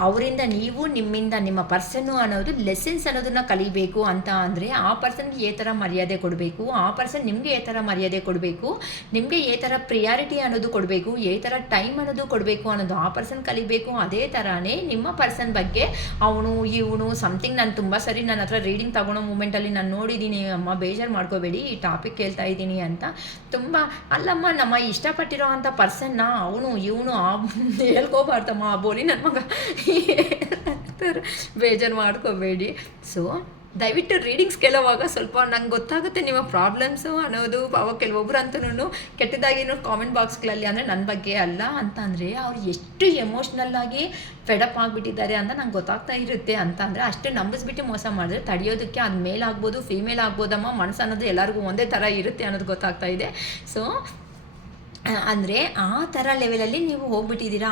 ಅವರಿಂದ ನೀವು ನಿಮ್ಮಿಂದ ನಿಮ್ಮ ಪರ್ಸನ್ನು ಅನ್ನೋದು ಲೆಸನ್ಸ್ ಅನ್ನೋದನ್ನ ಕಲಿಬೇಕು ಅಂತ ಅಂದರೆ ಆ ಪರ್ಸನ್ಗೆ ಏ ಥರ ಮರ್ಯಾದೆ ಕೊಡಬೇಕು, ಆ ಪರ್ಸನ್ ನಿಮಗೆ ಏ ಥರ ಮರ್ಯಾದೆ ಕೊಡಬೇಕು, ನಿಮಗೆ ಏ ಥರ ಪ್ರಿಯಾರಿಟಿ ಅನ್ನೋದು ಕೊಡಬೇಕು, ಏ ಥರ ಟೈಮ್ ಅನ್ನೋದು ಕೊಡಬೇಕು ಅನ್ನೋದು ಆ ಪರ್ಸನ್ ಕಲಿಬೇಕು. ಅದೇ ಥರನೇ ನಿಮ್ಮ ಪರ್ಸನ್ ಬಗ್ಗೆ ಅವನು ಇವನು ಸಮಥಿಂಗ್ ನಾನು ತುಂಬ ಸರಿ ನನ್ನ ಹತ್ರ ರೀಡಿಂಗ್ ತಗೊಳ್ಳೋ ಮೂಮೆಂಟಲ್ಲಿ ನಾನು ನೋಡಿದ್ದೀನಿ. ಅಮ್ಮ ಬೇಜಾರು ಮಾಡ್ಕೋಬೇಡಿ, ಈ ಟಾಪಿಕ್ ಕೇಳ್ತಾ ಇದ್ದೀನಿ ಅಂತ. ತುಂಬ ಅಲ್ಲಮ್ಮ ನಮ್ಮ ಇಷ್ಟಪಟ್ಟಿರೋ ಅಂಥ ಪರ್ಸನ್ನ ಅವನು ಇವನು ಹೇಳ್ಕೋಬಾರ್ದಮ್ಮ ಆ ಬೋಲಿ ನನ್ನ ಮಗ ಬೇಜಾರು ಮಾಡ್ಕೋಬೇಡಿ. ಸೊ ದಯವಿಟ್ಟು ರೀಡಿಂಗ್ಸ್ ಕೇಳೋವಾಗ ಸ್ವಲ್ಪ ನಂಗೆ ಗೊತ್ತಾಗುತ್ತೆ ನಿಮ್ಮ ಪ್ರಾಬ್ಲಮ್ಸು ಅನ್ನೋದು. ಅವಾಗ ಕೆಲವೊಬ್ರು ಅಂತೂ ಕೆಟ್ಟದಾಗಿನೂ ಕಾಮೆಂಟ್ ಬಾಕ್ಸ್ಗಳಲ್ಲಿ ಅಂದರೆ ನನ್ನ ಬಗ್ಗೆ ಅಲ್ಲ ಅಂತ ಅಂದರೆ ಅವ್ರು ಎಷ್ಟು ಎಮೋಷ್ನಲ್ಲಾಗಿ ಫೆಡಪ್ ಆಗಿಬಿಟ್ಟಿದ್ದಾರೆ ಅಂತ ನಂಗೆ ಗೊತ್ತಾಗ್ತಾ ಇರುತ್ತೆ. ಅಂತ ಅಂದರೆ ಅಷ್ಟು ನಂಬಿಸ್ಬಿಟ್ಟು ಮೋಸ ಮಾಡಿದ್ರೆ ತಡೆಯೋದಕ್ಕೆ ಅದು ಮೇಲ್ ಆಗ್ಬೋದು ಫೀಮೇಲ್ ಆಗ್ಬೋದಮ್ಮ, ಮನಸ್ಸು ಅನ್ನೋದು ಎಲ್ಲರಿಗೂ ಒಂದೇ ಥರ ಇರುತ್ತೆ ಅನ್ನೋದು ಗೊತ್ತಾಗ್ತಾ ಇದೆ. ಸೊ ಅಂದರೆ ಆ ಥರ ಲೆವೆಲಲ್ಲಿ ನೀವು ಹೋಗ್ಬಿಟ್ಟಿದ್ದೀರಾ.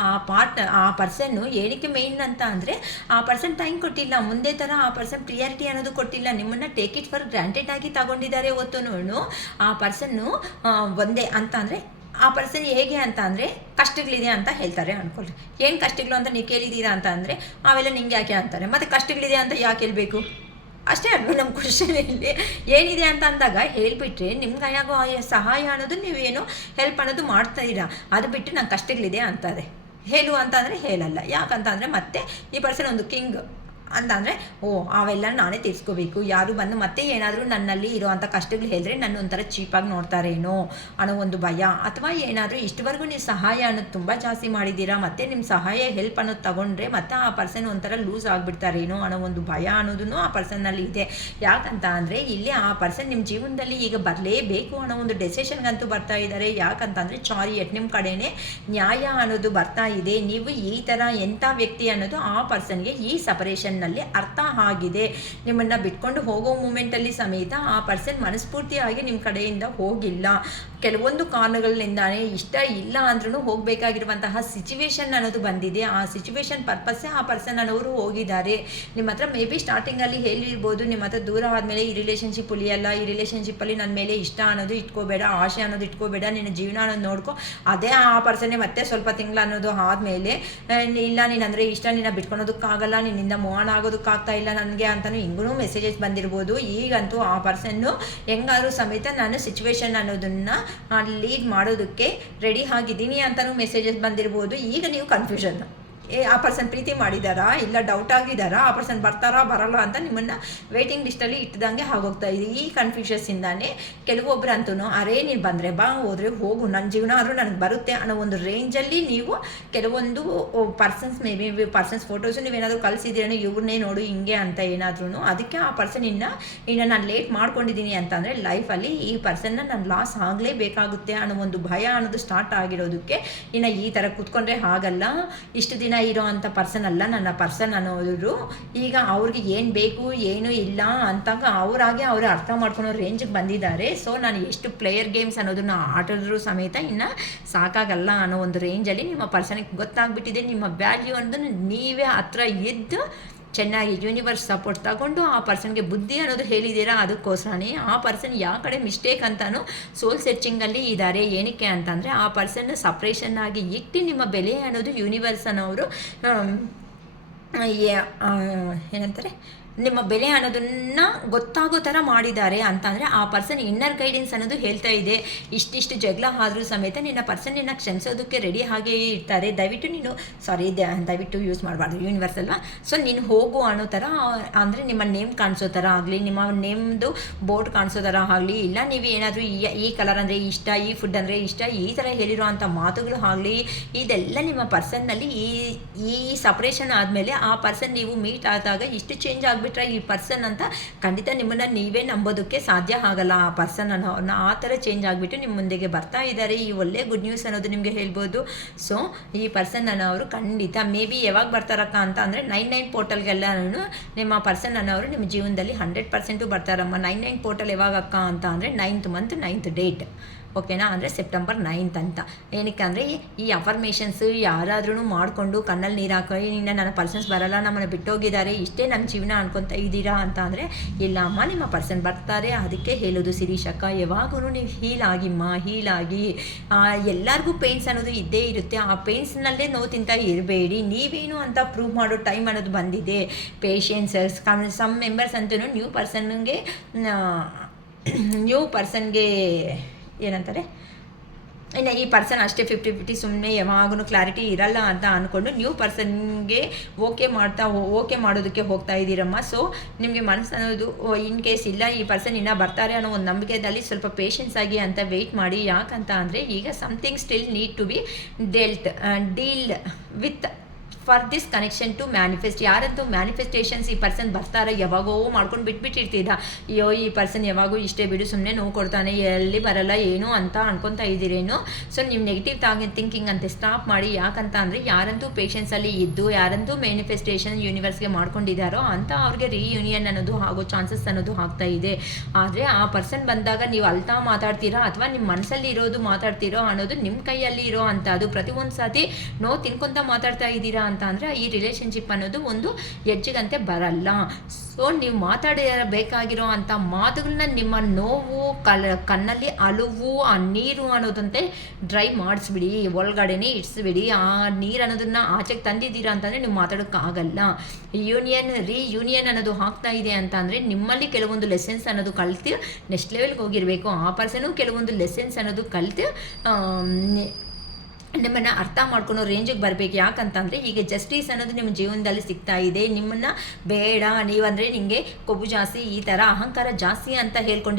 ಆ ಪರ್ಸನ್ನು ಏನಕ್ಕೆ ಮೇಯ್ನ್ ಅಂತ ಅಂದರೆ ಆ ಪರ್ಸನ್ ಟೈಮ್ ಕೊಟ್ಟಿಲ್ಲ, ಮುಂದೆ ಥರ ಆ ಪರ್ಸನ್ ಪ್ರಿಯಾರಿಟಿ ಅನ್ನೋದು ಕೊಟ್ಟಿಲ್ಲ, ನಿಮ್ಮನ್ನು ಟೇಕ್ ಇಟ್ ಫಾರ್ ಗ್ರಾಂಟೆಡ್ ಆಗಿ ತಗೊಂಡಿದ್ದಾರೆ. ಹೊತ್ತುನು ಆ ಪರ್ಸನ್ನು ಒಂದೇ ಅಂತ ಅಂದರೆ ಆ ಪರ್ಸನ್ ಹೇಗೆ ಅಂತ ಅಂದರೆ ಕಷ್ಟಗಳಿದೆ ಅಂತ ಹೇಳ್ತಾರೆ ಅಂದ್ಕೊಳ್ಳಿ. ಏನು ಕಷ್ಟಗಳು ಅಂತ ನೀವು ಕೇಳಿದ್ದೀರಾ ಅಂತ ಅಂದರೆ ಅವೆಲ್ಲ ನಿಂಗೆ ಯಾಕೆ ಅಂತಾರೆ, ಮತ್ತು ಕಷ್ಟಗಳಿದೆ ಅಂತ ಯಾಕೆ ಹೇಳ್ಬೇಕು ಅಷ್ಟೇ ಅಲ್ವ ನಮ್ಮ ಕ್ವಶನಲ್ಲಿ. ಏನಿದೆ ಅಂತ ಅಂದಾಗ ಹೇಳಿಬಿಟ್ರೆ ನಿಮ್ಗೆ ಆಗೋ ಸಹಾಯ ಅನ್ನೋದು ನೀವೇನು ಹೆಲ್ಪ್ ಅನ್ನೋದು ಮಾಡ್ತಾಯಿದ್ದೀರಾ. ಅದು ಬಿಟ್ಟು ನಂಗೆ ಕಷ್ಟಗಳಿದೆ ಅಂತಾರೆ, ಹೇಳು ಅಂತ ಅಂದರೆ ಹೇಳಲ್ಲ. ಯಾಕಂತ ಅಂದರೆ ಮತ್ತೆ ಈ ಪರ್ಸನ್ ಒಂದು ಕಿಂಗ್ ಅಂತ ಅಂದರೆ ಅವೆಲ್ಲ ನಾನೇ ತೀರಿಸ್ಕೋಬೇಕು, ಯಾರು ಬಂದು ಮತ್ತೆ ಏನಾದರೂ ನನ್ನಲ್ಲಿ ಇರೋವಂಥ ಕಷ್ಟಗಳು ಹೇಳಿದ್ರೆ ನನ್ನ ಒಂಥರ ಚೀಪಾಗಿ ನೋಡ್ತಾರೇನೋ ಅನ್ನೋ ಒಂದು ಭಯ, ಅಥವಾ ಏನಾದರೂ ಇಷ್ಟವರೆಗೂ ನೀವು ಸಹಾಯ ಅನ್ನೋದು ತುಂಬ ಜಾಸ್ತಿ ಮಾಡಿದ್ದೀರಾ, ಮತ್ತು ನಿಮ್ಮ ಸಹಾಯ ಹೆಲ್ಪ್ ಅನ್ನೋದು ತೊಗೊಂಡ್ರೆ ಮತ್ತೆ ಆ ಪರ್ಸನ್ ಒಂಥರ ಲೂಸ್ ಆಗಿಬಿಡ್ತಾರೇನೋ ಅನ್ನೋ ಒಂದು ಭಯ ಅನ್ನೋದನ್ನು ಆ ಪರ್ಸನ್ನಲ್ಲಿ ಇದೆ. ಯಾಕಂತ ಅಂದರೆ ಇಲ್ಲಿ ಆ ಪರ್ಸನ್ ನಿಮ್ಮ ಜೀವನದಲ್ಲಿ ಈಗ ಬರಲೇಬೇಕು ಅನ್ನೋ ಒಂದು ಡೆಸಿಷನ್ಗಂತೂ ಬರ್ತಾ ಇದ್ದಾರೆ. ಯಾಕಂತಂದರೆ ಚಾರಿಯಟ್ ನಿಮ್ಮ ಕಡೆಯೇ ನ್ಯಾಯ ಅನ್ನೋದು ಬರ್ತಾ ಇದೆ. ನೀವು ಈ ಥರ ಎಂಥ ವ್ಯಕ್ತಿ ಅನ್ನೋದು ಆ ಪರ್ಸನ್ಗೆ ಈ ಸಪರೇಷನ್ ಸಿಚುವೇಶನ್ನಲ್ಲಿ ಅರ್ಥ ಆಗಿದೆ. ನಿಮ್ಮನ್ನು ಬಿಟ್ಕೊಂಡು ಹೋಗೋ ಮೂಮೆಂಟಲ್ಲಿ ಸಮೇತ ಆ ಪರ್ಸನ್ ಮನಸ್ಫೂರ್ತಿಯಾಗಿ ನಿಮ್ಮ ಕಡೆಯಿಂದ ಹೋಗಿಲ್ಲ. ಕೆಲವೊಂದು ಕಾರಣಗಳಿಂದಾನೇ ಇಷ್ಟ ಇಲ್ಲ ಅಂದ್ರೂ ಹೋಗಬೇಕಾಗಿರುವಂತಹ ಸಿಚುವೇಶನ್ ಅನ್ನೋದು ಬಂದಿದೆ. ಆ ಸಿಚುವೇಶನ್ ಪರ್ಪಸ್ಸೇ ಆ ಪರ್ಸನ್ ಅನ್ನೋರು ಹೋಗಿದ್ದಾರೆ. ನಿಮ್ಮ ಹತ್ರ ಮೇ ಬಿ ಸ್ಟಾರ್ಟಿಂಗಲ್ಲಿ ಹೇಳಿರ್ಬೋದು, ನಿಮ್ಮ ಹತ್ರ ದೂರ ಆದಮೇಲೆ ಈ ರಿಲೇಷನ್ಶಿಪ್ ಉಳಿಯಲ್ಲ, ಈ ರಿಲೇಷನ್ಶಿಪ್ಪಲ್ಲಿ ನನ್ನ ಮೇಲೆ ಇಷ್ಟ ಅನ್ನೋದು ಇಟ್ಕೋಬೇಡ, ಆಸೆ ಅನ್ನೋದು ಇಟ್ಕೋಬೇಡ, ನಿನ್ನ ಜೀವನ ಅನ್ನೋದು ನೋಡ್ಕೊ. ಅದೇ ಆ ಪರ್ಸನ್ನೇ ಮತ್ತೆ ಸ್ವಲ್ಪ ತಿಂಗಳು ಅನ್ನೋದು ಆದಮೇಲೆ ಇಲ್ಲ ನೀನಂದರೆ ಇಷ್ಟ, ನಿನ್ನ ಬಿಟ್ಕೊಳೋದಕ್ಕಾಗಲ್ಲ, ನಿನ್ನಿಂದ ಮೂವನ್ ಆಗೋದಕ್ಕಾಗ್ತಾ ಇಲ್ಲ ನನಗೆ ಅಂತಲೂ ಹಿಂಗೂ ಮೆಸೇಜಸ್ ಬಂದಿರ್ಬೋದು. ಈಗಂತೂ ಆ ಪರ್ಸನ್ನು ಹೆಂಗಾದ್ರೂ ಸಮೇತ ನಾನು ಸಿಚುವೇಶನ್ ಅನ್ನೋದನ್ನು ಲೀಡ್ ಮಾಡೋದಕ್ಕೆ ರೆಡಿ ಆಗಿದ್ದೀನಿ ಅಂತಲೂ ಮೆಸೇಜಸ್ ಬಂದಿರ್ಬೋದು. ಈಗ ನೀವು ಕನ್ಫ್ಯೂಷನ್, ಆ ಪರ್ಸನ್ ಪ್ರೀತಿ ಮಾಡಿದಾರಾ ಇಲ್ಲ ಡೌಟ್ ಆಗಿದ್ದಾರಾ, ಆ ಪರ್ಸನ್ ಬರ್ತಾರಾ ಬರಲ್ಲ ಅಂತ ನಿಮ್ಮನ್ನು ವೇಟಿಂಗ್ ಲಿಸ್ಟಲ್ಲಿ ಇಟ್ಟದಂಗೆ ಆಗೋಗ್ತಾ ಇದೆ. ಈ ಕನ್ಫ್ಯೂಷನ್ಸಿಂದಾನೇ ಕೆಲವೊಬ್ಬರು ಅಂತೂ ಅರೇ ನೀನು ಬಂದರೆ ಬಾ, ಹೋದರೆ ಹೋಗು, ನನ್ನ ಜೀವನ ಆದರೂ ನನಗೆ ಬರುತ್ತೆ ಅನ್ನೋ ಒಂದು ರೇಂಜಲ್ಲಿ ನೀವು ಕೆಲವೊಂದು persons may be persons photos ನೀವೇನಾದರೂ ಕಳಿಸಿದ್ದೀರೇನೋ ಇವ್ರನ್ನೇ ನೋಡು ಹಿಂಗೆ ಅಂತ ಏನಾದ್ರೂ, ಅದಕ್ಕೆ ಆ ಪರ್ಸನ್ ಇನ್ನು ನಾನು ಲೇಟ್ ಮಾಡ್ಕೊಂಡಿದ್ದೀನಿ ಅಂತಂದರೆ ಲೈಫಲ್ಲಿ ಈ ಪರ್ಸನ್ನ ನಾನು ಲಾಸ್ ಆಗಲೇಬೇಕಾಗುತ್ತೆ ಅನ್ನೋ ಒಂದು ಭಯ ಅನ್ನೋದು ಸ್ಟಾರ್ಟ್ ಆಗಿರೋದಕ್ಕೆ ಇನ್ನು ಈ ಥರ ಕೂತ್ಕೊಂಡ್ರೆ ಆಗಲ್ಲ, ಇಷ್ಟು ದಿನ ಇರೋ ಅಂಥ ಪರ್ಸನ್ ಅಲ್ಲ ನನ್ನ ಪರ್ಸನ್ ಅನ್ನೋರು. ಈಗ ಅವ್ರಿಗೆ ಏನು ಬೇಕು ಏನು ಇಲ್ಲ ಅಂತಾಗ ಅವರಾಗೆ ಅವರು ಅರ್ಥ ಮಾಡ್ಕೊಳೋ ರೇಂಜಿಗೆ ಬಂದಿದ್ದಾರೆ. ಸೊ ನಾನು ಎಷ್ಟು ಪ್ಲೇಯರ್ ಗೇಮ್ಸ್ ಅನ್ನೋದನ್ನ ಆಡಿದ್ರೂ ಸಮೇತ ಇನ್ನು ಸಾಕಾಗಲ್ಲ ಅನ್ನೋ ಒಂದು ರೇಂಜಲ್ಲಿ ನಿಮ್ಮ ಪರ್ಸನಿಗೆ ಗೊತ್ತಾಗ್ಬಿಟ್ಟಿದೆ. ನಿಮ್ಮ ವ್ಯಾಲ್ಯೂ ಅನ್ನೋದನ್ನು ನೀವೇ ಹತ್ರ ಇದ್ದು ಚೆನ್ನಾಗಿ ಯೂನಿವರ್ಸ್ ಸಪೋರ್ಟ್ ತಗೊಂಡು ಆ ಪರ್ಸನ್ಗೆ ಬುದ್ಧಿ ಅನ್ನೋದು ಹೇಳಿದ್ದೀರಾ. ಅದಕ್ಕೋಸ್ಕರನೇ ಆ ಪರ್ಸನ್ ಯಾವ ಕಡೆ ಮಿಸ್ಟೇಕ್ ಅಂತಾನು ಸೋಲ್ ಸರ್ಚಿಂಗಲ್ಲಿ ಇದ್ದಾರೆ. ಏನಕ್ಕೆ ಅಂತಂದರೆ ಆ ಪರ್ಸನ್ ಸಪ್ರೇಷನ್ ಆಗಿ ಇಟ್ಟು ನಿಮ್ಮ ಬೆಲೆ ಅನ್ನೋದು ಯೂನಿವರ್ಸ್ ಅನ್ನೋರು ಏನಂತಾರೆ ನಿಮ್ಮ ಬೆಲೆ ಅನ್ನೋದನ್ನು ಗೊತ್ತಾಗೋ ಥರ ಮಾಡಿದ್ದಾರೆ ಅಂತಂದರೆ ಆ ಪರ್ಸನ್ ಇನ್ನರ್ ಗೈಡೆನ್ಸ್ ಅನ್ನೋದು ಹೇಳ್ತಾ ಇದೆ. ಇಷ್ಟಿಷ್ಟು ಜಗಳ ಆದರೂ ಸಮೇತ ನಿನ್ನ ಪರ್ಸನ್ ನಿನ್ನ ಕ್ಷಮಿಸೋದಕ್ಕೆ ರೆಡಿ ಆಗೇ ಇರ್ತಾರೆ. ದಯವಿಟ್ಟು ನೀನು ದಯವಿಟ್ಟು ಯೂಸ್ ಮಾಡಬಾರ್ದು ಯೂನಿವರ್ಸ್ ಅಲ್ವಾ. ಸೊ ನೀನು ಹೋಗು ಅನ್ನೋ ಥರ, ಅಂದರೆ ನಿಮ್ಮ ನೇಮ್ ಕಾಣಿಸೋ ಥರ ಆಗಲಿ, ನಿಮ್ಮ ನೇಮ್ದು ಬೋರ್ಡ್ ಕಾಣಿಸೋ ಥರ ಆಗಲಿ, ಇಲ್ಲ ನೀವು ಏನಾದರೂ ಈ ಕಲರ್ ಅಂದರೆ ಇಷ್ಟ, ಈ ಫುಡ್ ಅಂದರೆ ಇಷ್ಟ, ಈ ಥರ ಹೇಳಿರೋ ಅಂಥ ಮಾತುಗಳು ಆಗಲಿ, ಇದೆಲ್ಲ ನಿಮ್ಮ ಪರ್ಸನ್ನಲ್ಲಿ ಈ ಸಪ್ರೇಷನ್ ಆದಮೇಲೆ ಆ ಪರ್ಸನ್ ನೀವು ಮೀಟ್ ಆದಾಗ ಇಷ್ಟು ಚೇಂಜ್ ಆಗಿಬಿಟ್ರೆ ಈ ಪರ್ಸನ್ ಅಂತ ಖಂಡಿತ ನಿಮ್ಮನ್ನು ನೀವೇ ನಂಬೋದಕ್ಕೆ ಸಾಧ್ಯ ಆಗಲ್ಲ. ಆ ಪರ್ಸನ್ ಅನ್ನೋನ್ನ ಆ ಥರ ಚೇಂಜ್ ಆಗಿಬಿಟ್ಟು ನಿಮ್ಮ ಮುಂದೆಗೆ ಬರ್ತಾ ಇದ್ದಾರೆ. ಈ ಒಳ್ಳೆ ಗುಡ್ ನ್ಯೂಸ್ ಅನ್ನೋದು ನಿಮಗೆ ಹೇಳ್ಬೋದು. ಸೊ ಈ ಪರ್ಸನ್ ಅನ್ನೋರು ಖಂಡಿತ ಮೇ ಬಿ ಯಾವಾಗ ಬರ್ತಾರಕ್ಕ ಅಂತ ಅಂದರೆ 99 ಪೋರ್ಟಲ್ಗೆಲ್ಲನೂ ನಿಮ್ಮ ಪರ್ಸನ್ ಅನ್ನೋರು ನಿಮ್ಮ ಜೀವನದಲ್ಲಿ 100% ಬರ್ತಾರಮ್ಮ. 99 ಪೋರ್ಟಲ್ ಯಾವಾಗಕ್ಕ ಅಂತ ಅಂದರೆ 9th ಮಂತ್ 9th ಡೇಟ್, ಓಕೆನಾ, ಅಂದರೆ ಸೆಪ್ಟೆಂಬರ್ 9th ಅಂತ. ಏನಕ್ಕೆ ಅಂದರೆ ಈ ಅಫರ್ಮೇಷನ್ಸ್ ಯಾರಾದ್ರೂ ಮಾಡಿಕೊಂಡು ಕಣ್ಣಲ್ಲಿ ನೀರು ಹಾಕಿ ನಿನ್ನ ನನ್ನ ಪರ್ಸನ್ಸ್ ಬರಲ್ಲ, ನಮ್ಮನ್ನು ಬಿಟ್ಟೋಗಿದ್ದಾರೆ, ಇಷ್ಟೇ ನಮ್ಮ ಜೀವನ ಅನ್ಕೊತ ಇದ್ದೀರಾ ಅಂತ ಅಂದರೆ ಇಲ್ಲ ಅಮ್ಮ, ನಿಮ್ಮ ಪರ್ಸನ್ ಬರ್ತಾರೆ. ಅದಕ್ಕೆ ಹೇಳೋದು ಶಿರೀಷಕ್ಕ, ಯಾವಾಗೂ ನೀವು ಹೀಲಾಗಿ ಎಲ್ಲರಿಗೂ ಪೇನ್ಸ್ ಅನ್ನೋದು ಇದ್ದೇ ಇರುತ್ತೆ. ಆ ಪೇನ್ಸ್ನಲ್ಲೇ ನೋವು ತಿಂತ ಇರಬೇಡಿ. ನೀವೇನು ಅಂತ ಪ್ರೂವ್ ಮಾಡೋ ಟೈಮ್ ಅನ್ನೋದು ಬಂದಿದೆ. ಪೇಷನ್ಸ್, ಸಮ್ ಮೆಂಬರ್ಸ್ ಅಂತೂ ನ್ಯೂ ಪರ್ಸನ್ಗೆ ಏನಂತಾರೆ, ಇನ್ನು ಈ ಪರ್ಸನ್ ಅಷ್ಟೇ 50-50 ಸುಮ್ಮನೆ ಯಾವಾಗೂ ಕ್ಲಾರಿಟಿ ಇರಲ್ಲ ಅಂತ ಅಂದ್ಕೊಂಡು ನ್ಯೂ ಪರ್ಸನ್ಗೆ ಓಕೆ ಮಾಡೋದಕ್ಕೆ ಹೋಗ್ತಾ ಇದ್ದೀರಮ್ಮ. ಸೊ ನಿಮಗೆ ಮನಸ್ಸು ಅನ್ನೋದು ಇನ್ ಕೇಸ್ ಇಲ್ಲ ಈ ಪರ್ಸನ್ ಇನ್ನೂ ಬರ್ತಾರೆ ಅನ್ನೋ ಒಂದು ನಂಬಿಕೆಯಲ್ಲಿ ಸ್ವಲ್ಪ ಪೇಷನ್ಸ್ ಆಗಿ ಅಂತ ವೆಯ್ಟ್ ಮಾಡಿ. ಯಾಕಂತ ಅಂದರೆ ಈಗ something still need to be deal with for this connection to manifest. ಯಾರಂತೂ ಮ್ಯಾನಿಫೆಸ್ಟೇಷನ್ಸ್ ಈ ಪರ್ಸನ್ ಬರ್ತಾರೆ ಯಾವಾಗೋ ಮಾಡ್ಕೊಂಡು ಬಿಟ್ಬಿಟ್ಟಿರ್ತೀರ, ಅಯ್ಯೋ ಈ ಪರ್ಸನ್ ಯಾವಾಗೂ ಇಷ್ಟೇ ಬಿಡು ಸುಮ್ಮನೆ ನೋವು ಕೊಡ್ತಾನೆ, ಎಲ್ಲಿ ಬರಲ್ಲ ಏನು ಅಂತ ಅನ್ಕೊತಾ ಇದ್ದೀರೇನು. ಸೊ ನೀವು ನೆಗೆಟಿವ್ ಥಿಂಕಿಂಗ್ ಅಂತ ಸ್ಟಾಪ್ ಮಾಡಿ. ಯಾಕಂತ ಅಂದರೆ ಯಾರಂತೂ ಪೇಷನ್ಸಲ್ಲಿ ಇದ್ದು ಯಾರಂತೂ ಮ್ಯಾನಿಫೆಸ್ಟೇಷನ್ ಯೂನಿವರ್ಸ್ಗೆ ಮಾಡ್ಕೊಂಡಿದ್ದಾರೋ ಅಂತ ಅವ್ರಿಗೆ ರೀಯೂನಿಯನ್ ಅನ್ನೋದು ಆಗೋ ಚಾನ್ಸಸ್ ಅನ್ನೋದು ಆಗ್ತಾ ಇದೆ. ಆದರೆ ಆ ಪರ್ಸನ್ ಬಂದಾಗ ನೀವು ಅಳ್ತಾ ಮಾತಾಡ್ತೀರಾ ಅಥವಾ ನಿಮ್ಮ ಮನಸ್ಸಲ್ಲಿ ಇರೋದು ಮಾತಾಡ್ತೀರೋ ಅನ್ನೋದು ನಿಮ್ಮ ಕೈಯಲ್ಲಿ ಇರೋ ಅಂತ. ಅದು ಪ್ರತಿಯೊಂದು ಸಾತಿ ನೋವು ತಿನ್ಕೊತ ಮಾತಾಡ್ತಾ ಇದ್ದೀರಾ ಅಂತ ಅಂದರೆ ಈ ರಿಲೇಷನ್ಶಿಪ್ ಅನ್ನೋದು ಒಂದು ಎಡ್ಜಿಗಂತೆ ಬರಲ್ಲ. ಸೊ ನೀವು ಮಾತಾಡಬೇಕಾಗಿರೋ ಅಂಥ ಮಾತುಗಳನ್ನ ನಿಮ್ಮ ನೋವು ಕಣ್ಣಲ್ಲಿ ಅಳುವು ಆ ನೀರು ಅನ್ನೋದಂತೆ ಡ್ರೈ ಮಾಡಿಸ್ಬಿಡಿ, ಒಳಗಡೆನೇ ಇಡಿಸ್ಬಿಡಿ. ಆ ನೀರು ಅನ್ನೋದನ್ನ ಆಚೆಗೆ ತಂದಿದ್ದೀರಾ ಅಂತಂದರೆ ನೀವು ಮಾತಾಡೋಕ್ಕಾಗಲ್ಲ. ರೀಯೂನಿಯನ್ ಅನ್ನೋದು ಆಗ್ತಾ ಇದೆ ಅಂತ ಅಂದರೆ ನಿಮ್ಮಲ್ಲಿ ಕೆಲವೊಂದು ಲೆಸನ್ಸ್ ಅನ್ನೋದು ಕಲಿತು ನೆಕ್ಸ್ಟ್ ಲೆವೆಲ್ಗೆ ಹೋಗಿರಬೇಕು. ಆ ಪರ್ಸನು ಕೆಲವೊಂದು ಲೆಸನ್ಸ್ ಅನ್ನೋದು ಕಲಿತು ನಿಮ್ಮನ್ನು ಅರ್ಥ ಮಾಡ್ಕೊಳೋ ರೇಂಜಿಗೆ ಬರಬೇಕು. ಯಾಕಂತಂದರೆ ಈಗ ಜಸ್ಟಿಸ್ ಅನ್ನೋದು ನಿಮ್ಮ ಜೀವನದಲ್ಲಿ ಸಿಗ್ತಾ ಇದೆ. ನಿಮ್ಮನ್ನು ಬೇಡ ನೀವಂದರೆ ನಿಮಗೆ ಕೊಬ್ಬು ಜಾಸ್ತಿ, ಈ ಥರ ಅಹಂಕಾರ ಜಾಸ್ತಿ ಅಂತ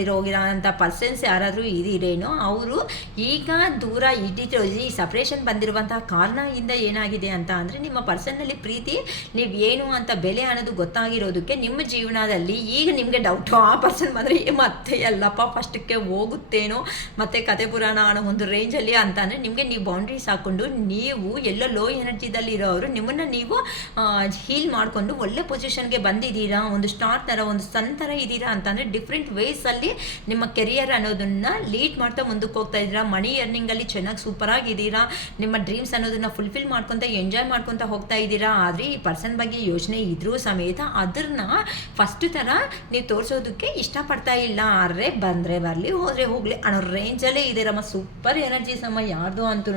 ಹೋಗಿರೋ ಅಂಥ ಪರ್ಸನ್ಸ್ ಯಾರಾದರೂ ಇದ್ದೀರೇನೋ ಅವರು ಈಗ ದೂರ ಇದ್ದಿರೋ ಈ ಸಪ್ರೇಷನ್ ಬಂದಿರುವಂತಹ ಕಾರಣದಿಂದ ಏನಾಗಿದೆ ಅಂತ ಅಂದರೆ ನಿಮ್ಮ ಪರ್ಸನ್ನಲ್ಲಿ ಪ್ರೀತಿ ನೀವು ಏನು ಅಂತ ಬೆಲೆ ಅನ್ನೋದು ಗೊತ್ತಾಗಿರೋದಕ್ಕೆ ನಿಮ್ಮ ಜೀವನದಲ್ಲಿ ಈಗ ನಿಮಗೆ ಡೌಟು ಆ ಪರ್ಸನ್ ಮಾತ್ರ ಮತ್ತೆ ಎಲ್ಲಪ್ಪ ಫಸ್ಟಕ್ಕೆ ಹೋಗುತ್ತೇನೋ ಮತ್ತೆ ಕತೆ ಪುರಾಣ ಅನ್ನೋ ಒಂದು ರೇಂಜಲ್ಲಿ ಅಂತ ಅಂದರೆ ನಿಮಗೆ ನೀವು ಬೌಂಡ್ರೀಸ್ ಹಾಕ್ಕೊಂಡು ನೀವು ಎಲ್ಲೋ ಲೋ ಎನರ್ಜಿದಲ್ಲಿ ಇರೋರು ನಿಮ್ಮನ್ನು ನೀವು ಹೀಲ್ ಮಾಡಿಕೊಂಡು ಒಳ್ಳೆ ಪೊಸಿಷನ್ಗೆ ಬಂದಿದ್ದೀರಾ, ಒಂದು ಸ್ಟಾರ್ ಥರ ಒಂದು ಸನ್ ಥರ ಇದ್ದೀರಾ ಅಂತಂದರೆ ಡಿಫ್ರೆಂಟ್ ವೇಸಲ್ಲಿ ನಿಮ್ಮ ಕೆರಿಯರ್ ಅನ್ನೋದನ್ನು ಲೀಡ್ ಮಾಡ್ತಾ ಮುಂದಕ್ಕೆ ಹೋಗ್ತಾ ಇದ್ದೀರಾ. ಮನಿ ಅರ್ನಿಂಗಲ್ಲಿ ಚೆನ್ನಾಗಿ ಸೂಪರಾಗಿದ್ದೀರಾ. ನಿಮ್ಮ ಡ್ರೀಮ್ಸ್ ಅನ್ನೋದನ್ನು ಫುಲ್ಫಿಲ್ ಮಾಡ್ಕೊತ ಎಂಜಾಯ್ ಮಾಡ್ಕೊತ ಹೋಗ್ತಾ ಇದ್ದೀರಾ. ಆದರೆ ಈ ಪರ್ಸನ್ ಬಗ್ಗೆ ಯೋಚನೆ ಇದ್ರೂ ಸಮೇತ ಅದನ್ನ ಫಸ್ಟ್ ಥರ ನೀವು ತೋರಿಸೋದಕ್ಕೆ ಇಷ್ಟಪಡ್ತಾ ಇಲ್ಲ. ಆದರೆ ಬಂದರೆ ಬರಲಿ, ಹೋದರೆ ಹೋಗಲಿ ಅನ್ನೋ ರೇಂಜಲ್ಲೇ ಇದ್ದೀರಮ್ಮ. ಸೂಪರ್ ಎನರ್ಜೀಸ್ ಅಮ್ಮ ಯಾರ್ದು ಅಂತೂ,